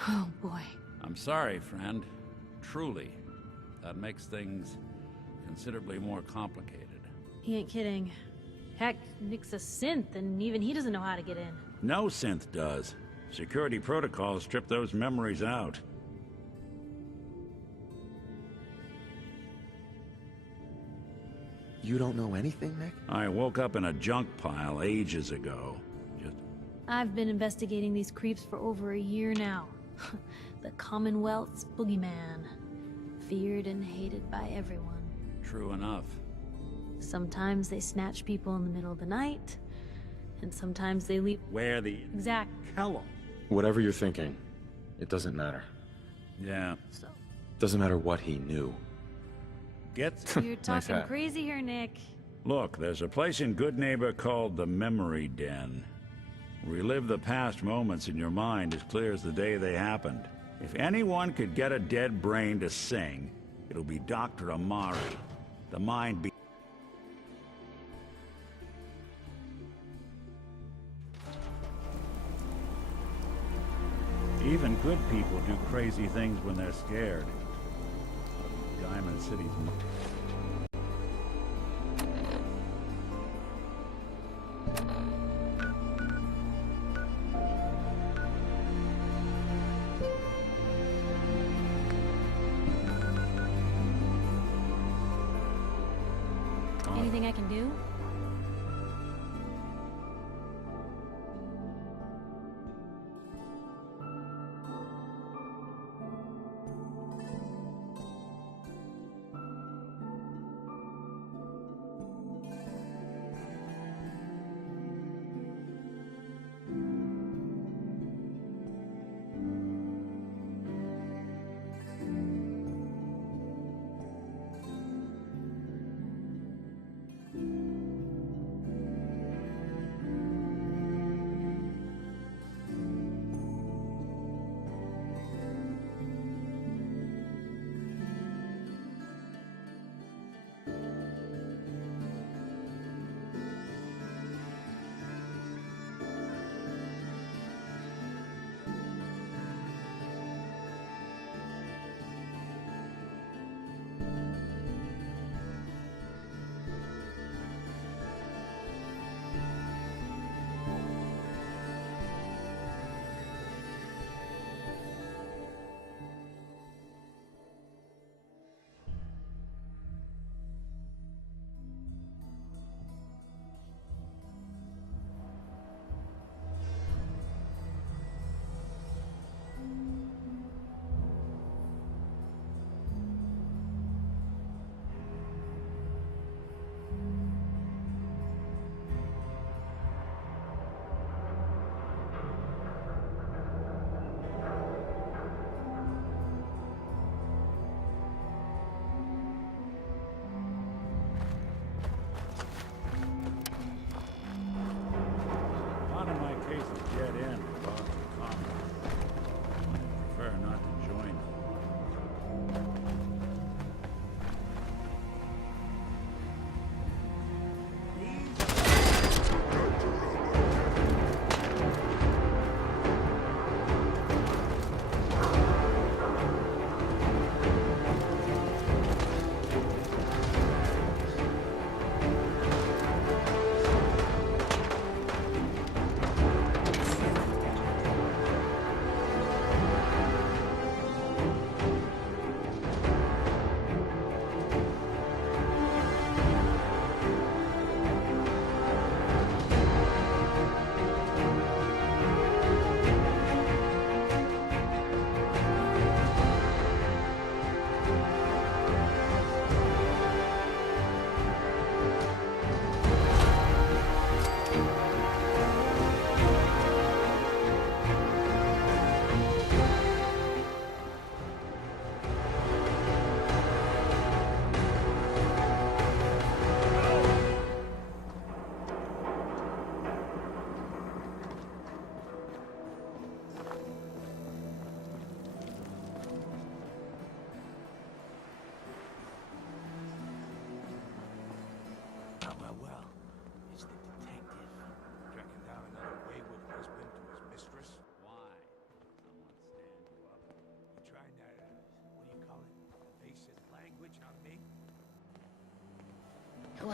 Oh, boy. I'm sorry, friend. Truly. That makes things considerably more complicated. He ain't kidding. Heck, Nick's a synth, and even he doesn't know how to get in. No synth does. Security protocols strip those memories out. You don't know anything, Nick? I woke up in a junk pile ages ago. I've been investigating these creeps for over a year now. The Commonwealth's boogeyman. Feared and hated by everyone. True enough. Sometimes they snatch people in the middle of the night, and sometimes they leave... Where the... Exact. Hell. Whatever you're thinking, it doesn't matter. Yeah. So... Doesn't matter what he knew. You're talking crazy here, Nick. Look, there's a place in Good Neighbor called the Memory Den. Relive the past moments in your mind as clear as the day they happened. If anyone could get a dead brain to sing, it'll be Dr. Amari. The mind be... Even good people do crazy things when they're scared. Diamond City's... Anything I can do?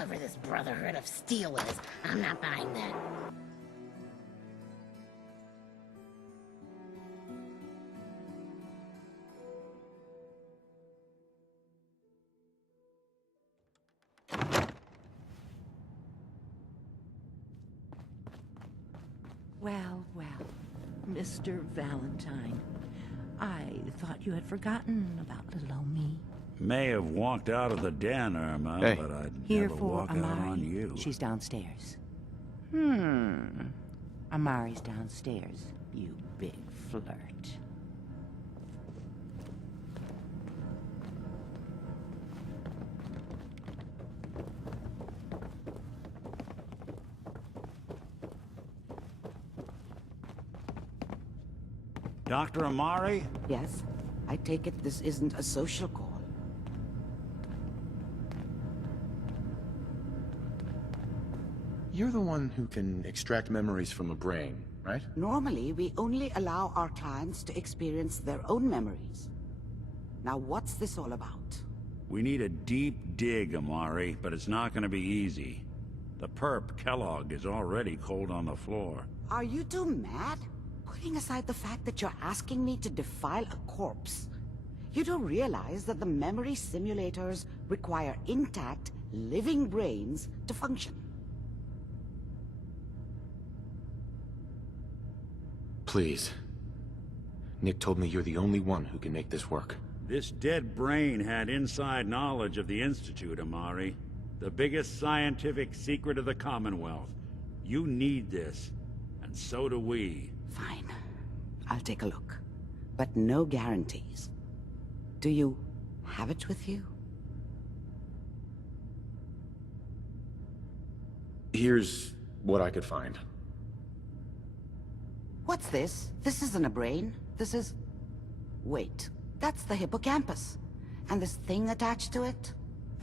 whoever this Brotherhood of Steel is, I'm not buying that. Well, well, Mr. Valentine. I thought you had forgotten about little old me. May have walked out of the den, Irma, Hey. but I'd Here never for walk out Amari. on you. She's downstairs. Amari's downstairs, you big flirt. Dr. Amari? Yes? I take it this isn't a social call. You're the one who can extract memories from a brain, right? Normally, we only allow our clients to experience their own memories. Now, what's this all about? We need a deep dig, Amari, but it's not gonna be easy. The perp, Kellogg, is already cold on the floor. Are you two mad? Putting aside the fact that you're asking me to defile a corpse, you do realize that the memory simulators require intact, living brains to function. Please. Nick told me you're the only one who can make this work. This dead brain had inside knowledge of the Institute, Amari. The biggest scientific secret of the Commonwealth. You need this, and so do we. Fine. I'll take a look. But no guarantees. Do you have it with you? Here's what I could find. What's this? This isn't a brain. This is... Wait. That's the hippocampus. And this thing attached to it?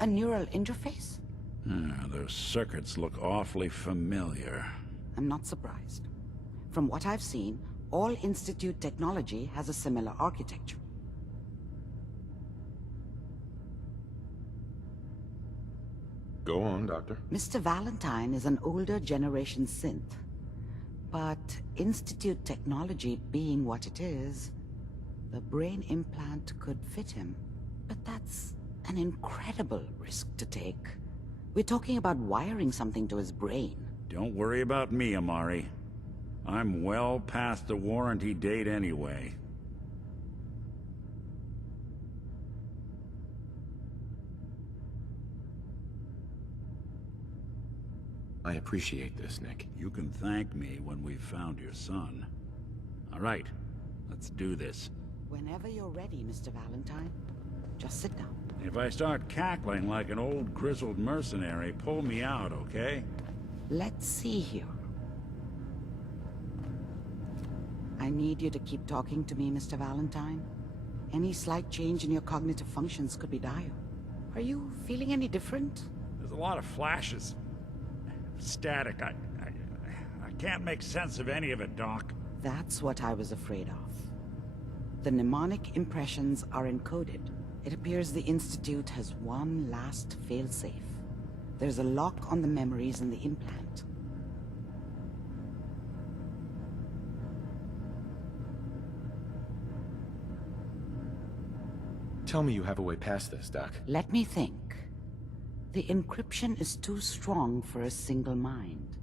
A neural interface? Those circuits look awfully familiar. I'm not surprised. From what I've seen, all Institute technology has a similar architecture. Go on, Doctor. Mr. Valentine is an older generation synth. But Institute technology being what it is, the brain implant could fit him. But that's an incredible risk to take. We're talking about wiring something to his brain. Don't worry about me, Amari. I'm well past the warranty date anyway. I appreciate this, Nick. You can thank me when we've found your son. All right, let's do this. Whenever you're ready, Mr. Valentine. Just sit down. If I start cackling like an old grizzled mercenary, pull me out, okay? Let's see here. I need you to keep talking to me, Mr. Valentine. Any slight change in your cognitive functions could be dire. Are you feeling any different? There's a lot of flashes. Static. I can't make sense of any of it, Doc. That's what I was afraid of. The mnemonic impressions are encoded. It appears the Institute has one last failsafe. There's a lock on the memories in the implant. Tell me you have a way past this, Doc. Let me think. The encryption is too strong for a single mind.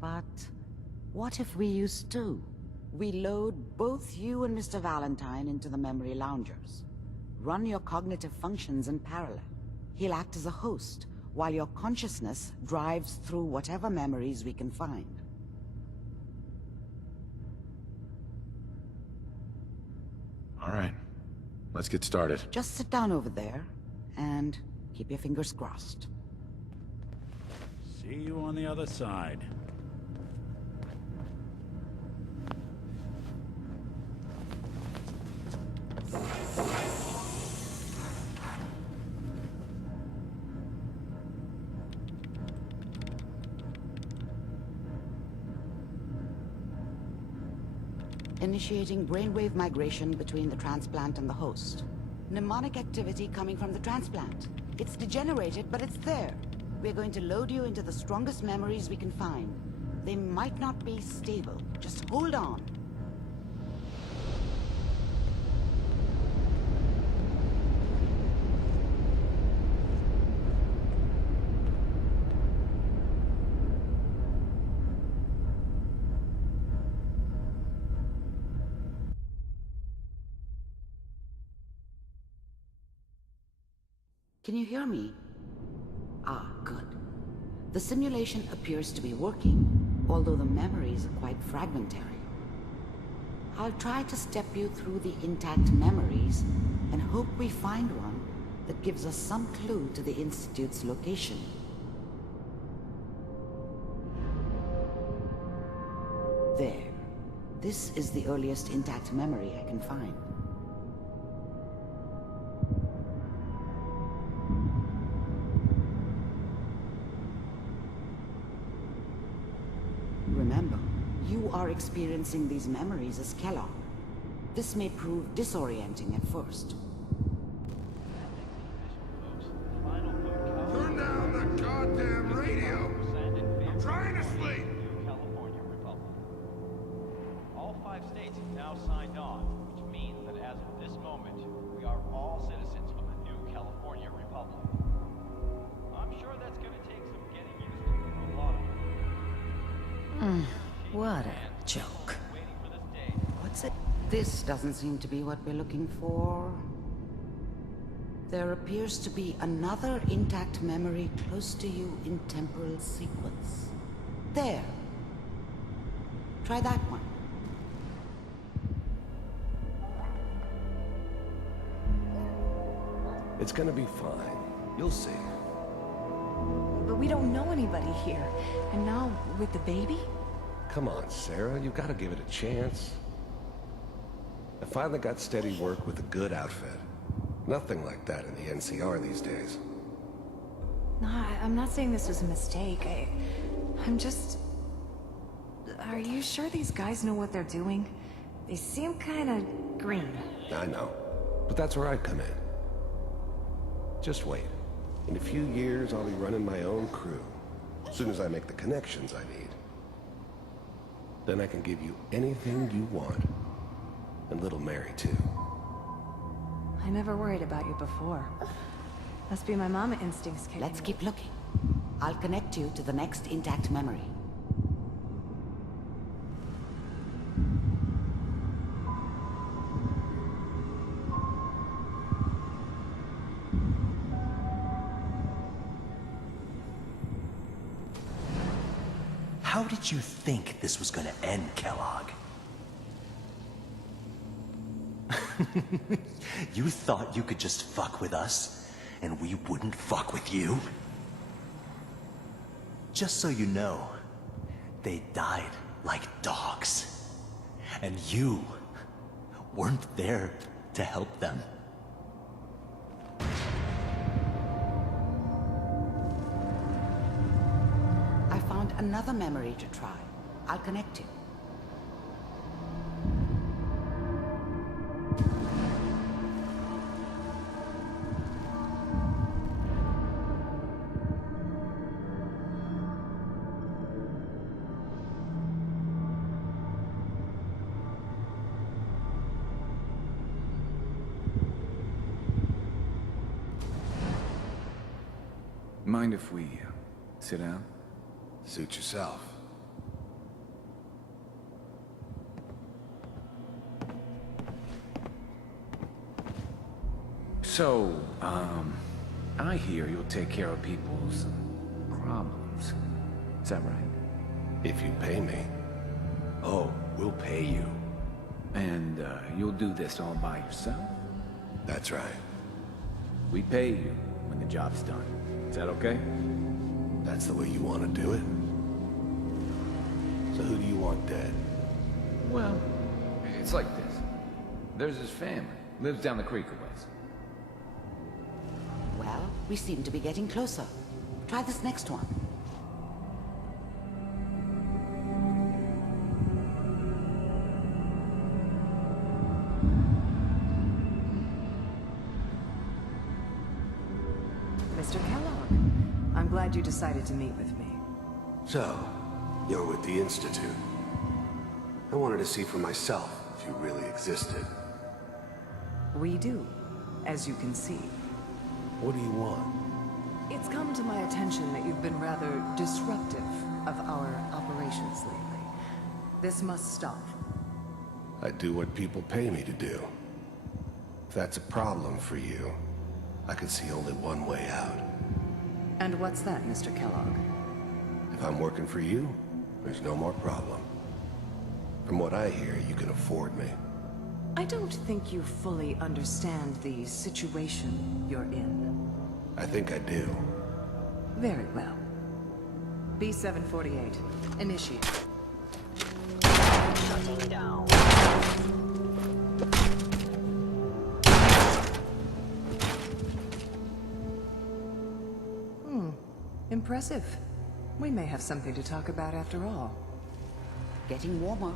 But what if we use two? We load both you and Mr. Valentine into the memory loungers. Run your cognitive functions in parallel. He'll act as a host, while your consciousness drives through whatever memories we can find. All right. Let's get started. Just sit down over there, and keep your fingers crossed. See you on the other side. Initiating brainwave migration between the transplant and the host. Mnemonic activity coming from the transplant. It's degenerated, but it's there. We're going to load you into the strongest memories we can find. They might not be stable. Just hold on. Can you hear me? Ah, good. The simulation appears to be working, although the memories are quite fragmentary. I'll try to step you through the intact memories and hope we find one that gives us some clue to the Institute's location. There. This is the earliest intact memory I can find. Remember, you are experiencing these memories as Kellogg. This may prove disorienting at first. Turn down the goddamn radio! I'm trying to sleep! California Republic. All 5 states have now signed on, which means that as of this moment, we are all citizens of the new California Republic. I'm sure that's gonna take some getting used to for a lot of them. What a joke. What's it? This doesn't seem to be what we're looking for. There appears to be another intact memory close to you in temporal sequence. There. Try that one. It's gonna be fine. You'll see. But we don't know anybody here. And now, with the baby? Come on, Sarah. You gotta give it a chance. I finally got steady work with a good outfit. Nothing like that in the NCR these days. No, I'm not saying this was a mistake. I'm just... Are you sure these guys know what they're doing? They seem kinda green. I know. But that's where I come in. Just wait. In a few years, I'll be running my own crew. As soon as I make the connections I need. Then I can give you anything you want. And little Mary, too. I never worried about you before. Must be my mama instincts kicking. Let's keep looking. I'll connect you to the next intact memory. How did you think this was gonna end, Kellogg? You thought you could just fuck with us, and we wouldn't fuck with you? Just so you know, they died like dogs. And you weren't there to help them. I found another memory to try. I'll connect you. Mind if we sit down? Suit yourself. So, I hear you'll take care of people's problems. Is that right? If you pay me. Oh, we'll pay you. And, you'll do this all by yourself? That's right. We pay you when the job's done. Is that okay? That's the way you want to do it? So who do you want dead? Well, it's like this. There's his family. Lives down the creek a ways. Well, we seem to be getting closer. Try this next one. Mr. Kellogg, I'm glad glad you decided to meet with me. So, you're with the Institute. I wanted to see for myself if you really existed. We do, as you can see. What do you want? It's come to my attention that you've been rather disruptive of our operations lately. This must stop. I do what people pay me to do. If that's a problem for you, I could see only one way out. And what's that, Mr. Kellogg? If I'm working for you, there's no more problem. From what I hear, you can afford me. I don't think you fully understand the situation you're in. I think I do. Very well. B-748, initiate. Shutting down. Impressive. We may have something to talk about after all. Getting warmer.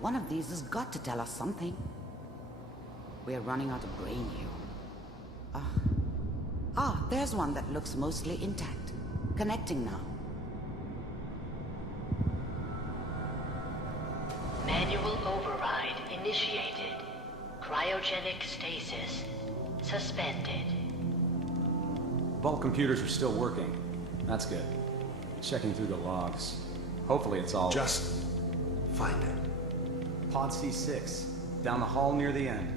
One of these has got to tell us something. We're running out of brain here. There's one that looks mostly intact. Connecting now. Manual override initiated. Cryogenic stasis suspended. Vault computers are still working. That's good. Checking through the logs. Hopefully it's all... Just find it. Pod C6. Down the hall near the end.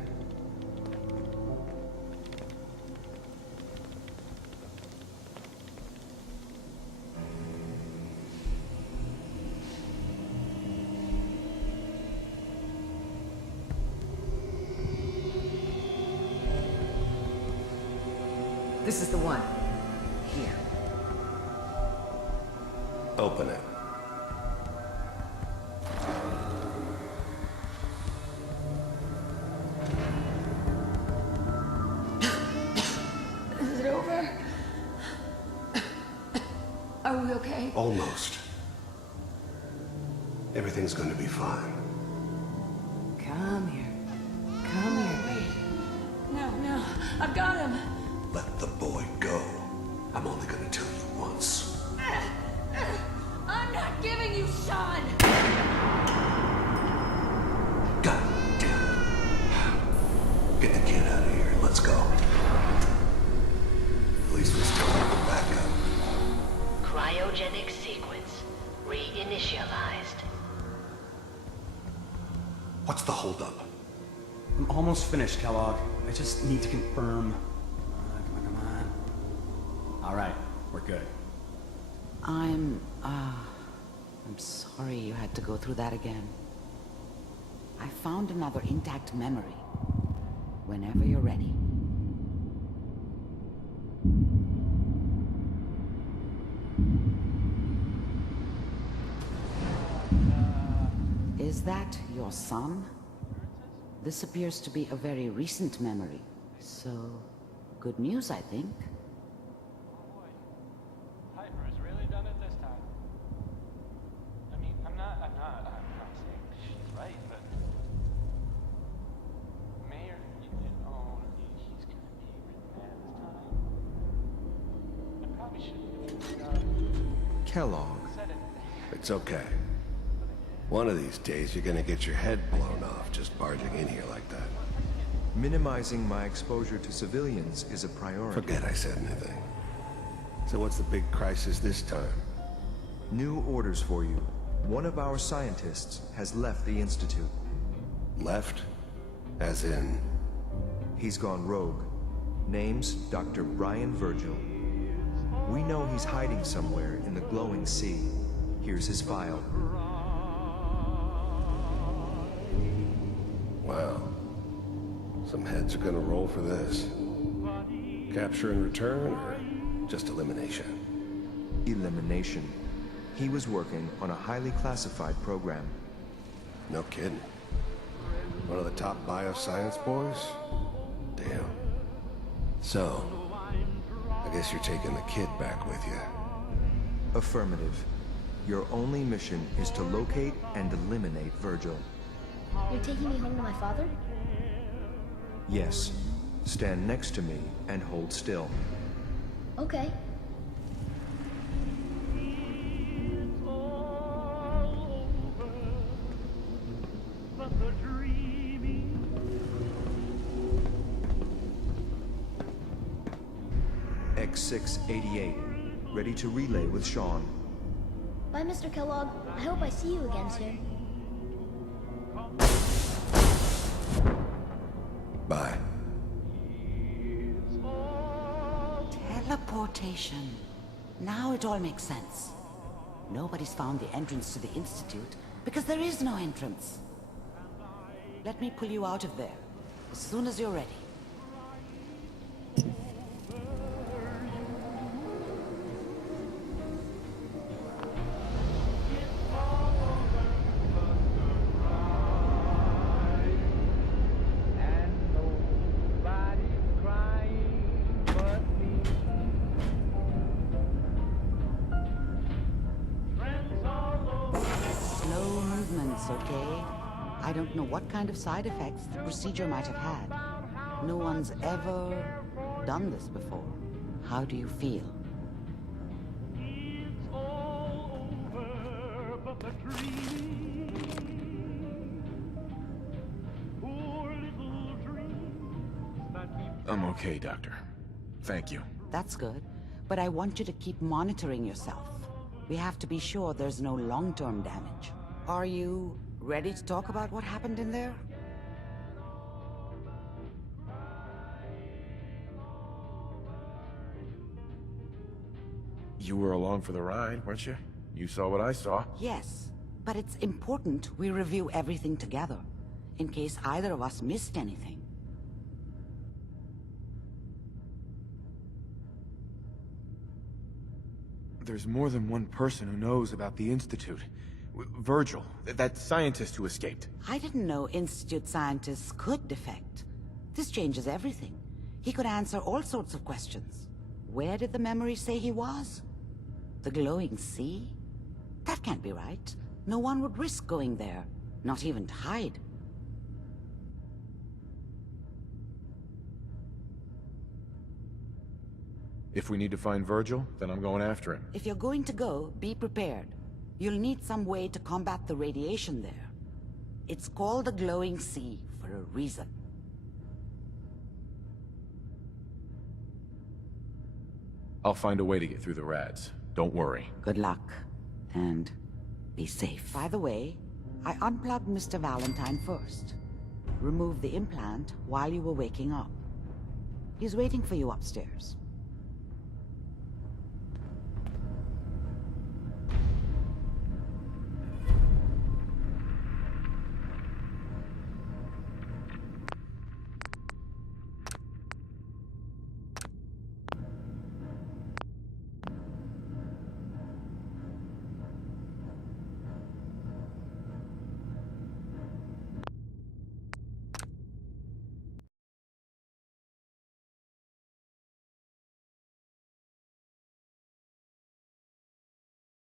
This is the one. Here. Open it. Is it over? Are we okay? Almost. Everything's going to be fine. Come here. Come here. No, I've got him. Let the boy go. I'm only going to tell you once. I'm not giving you Sean! God damn it. Get the kid out of here and let's go. At least we still have the backup. Cryogenic sequence reinitialized. What's the holdup? I'm almost finished, Kellogg. I just need to confirm. Come on. All right, we're good. I'm sorry you had to go through that again. I found another intact memory. Whenever you're ready. Is that your son? This appears to be a very recent memory. So, good news, I think. Piper has really done it this time. I mean, I'm not saying she's right, but Mayor, he's gonna be mad this time. I probably shouldn't. Kellogg. It's okay. One of these days, you're gonna get your head blown off just barging in here like that. Minimizing my exposure to civilians is a priority. Forget I said anything. So what's the big crisis this time? New orders for you. One of our scientists has left the Institute. Left? As in? He's gone rogue. Name's Dr. Brian Virgil. We know he's hiding somewhere in the glowing sea. Here's his file. Wow. Some heads are gonna roll for this. Capture and return, or just elimination? Elimination. He was working on a highly classified program. No kidding. One of the top bioscience boys? Damn. So, I guess you're taking the kid back with you. Affirmative. Your only mission is to locate and eliminate Virgil. You're taking me home to my father? Yes. Stand next to me and hold still. Okay. X688. Ready to relay with Sean. Bye, Mr. Kellogg. I hope I see you again soon. Bye. Teleportation. Now it all makes sense. Nobody's found the entrance to the Institute because there is no entrance. Let me pull you out of there as soon as you're ready. Slow movements, okay? I don't know what kind of side effects the procedure might have had. No one's ever done this before. How do you feel? I'm okay, Doctor. Thank you. That's good, but I want you to keep monitoring yourself. We have to be sure there's no long-term damage. Are you ready to talk about what happened in there? You were along for the ride, weren't you? You saw what I saw. Yes, but it's important we review everything together, in case either of us missed anything. There's more than one person who knows about the Institute. Virgil, that scientist who escaped. I didn't know Institute scientists could defect. This changes everything. He could answer all sorts of questions. Where did the memory say he was? The glowing sea? That can't be right. No one would risk going there, not even to hide. If we need to find Virgil, then I'm going after him. If you're going to go, be prepared. You'll need some way to combat the radiation there. It's called the glowing sea for a reason. I'll find a way to get through the rads. Don't worry. Good luck, and be safe. By the way, I unplugged Mr. Valentine first. Removed the implant while you were waking up. He's waiting for you upstairs.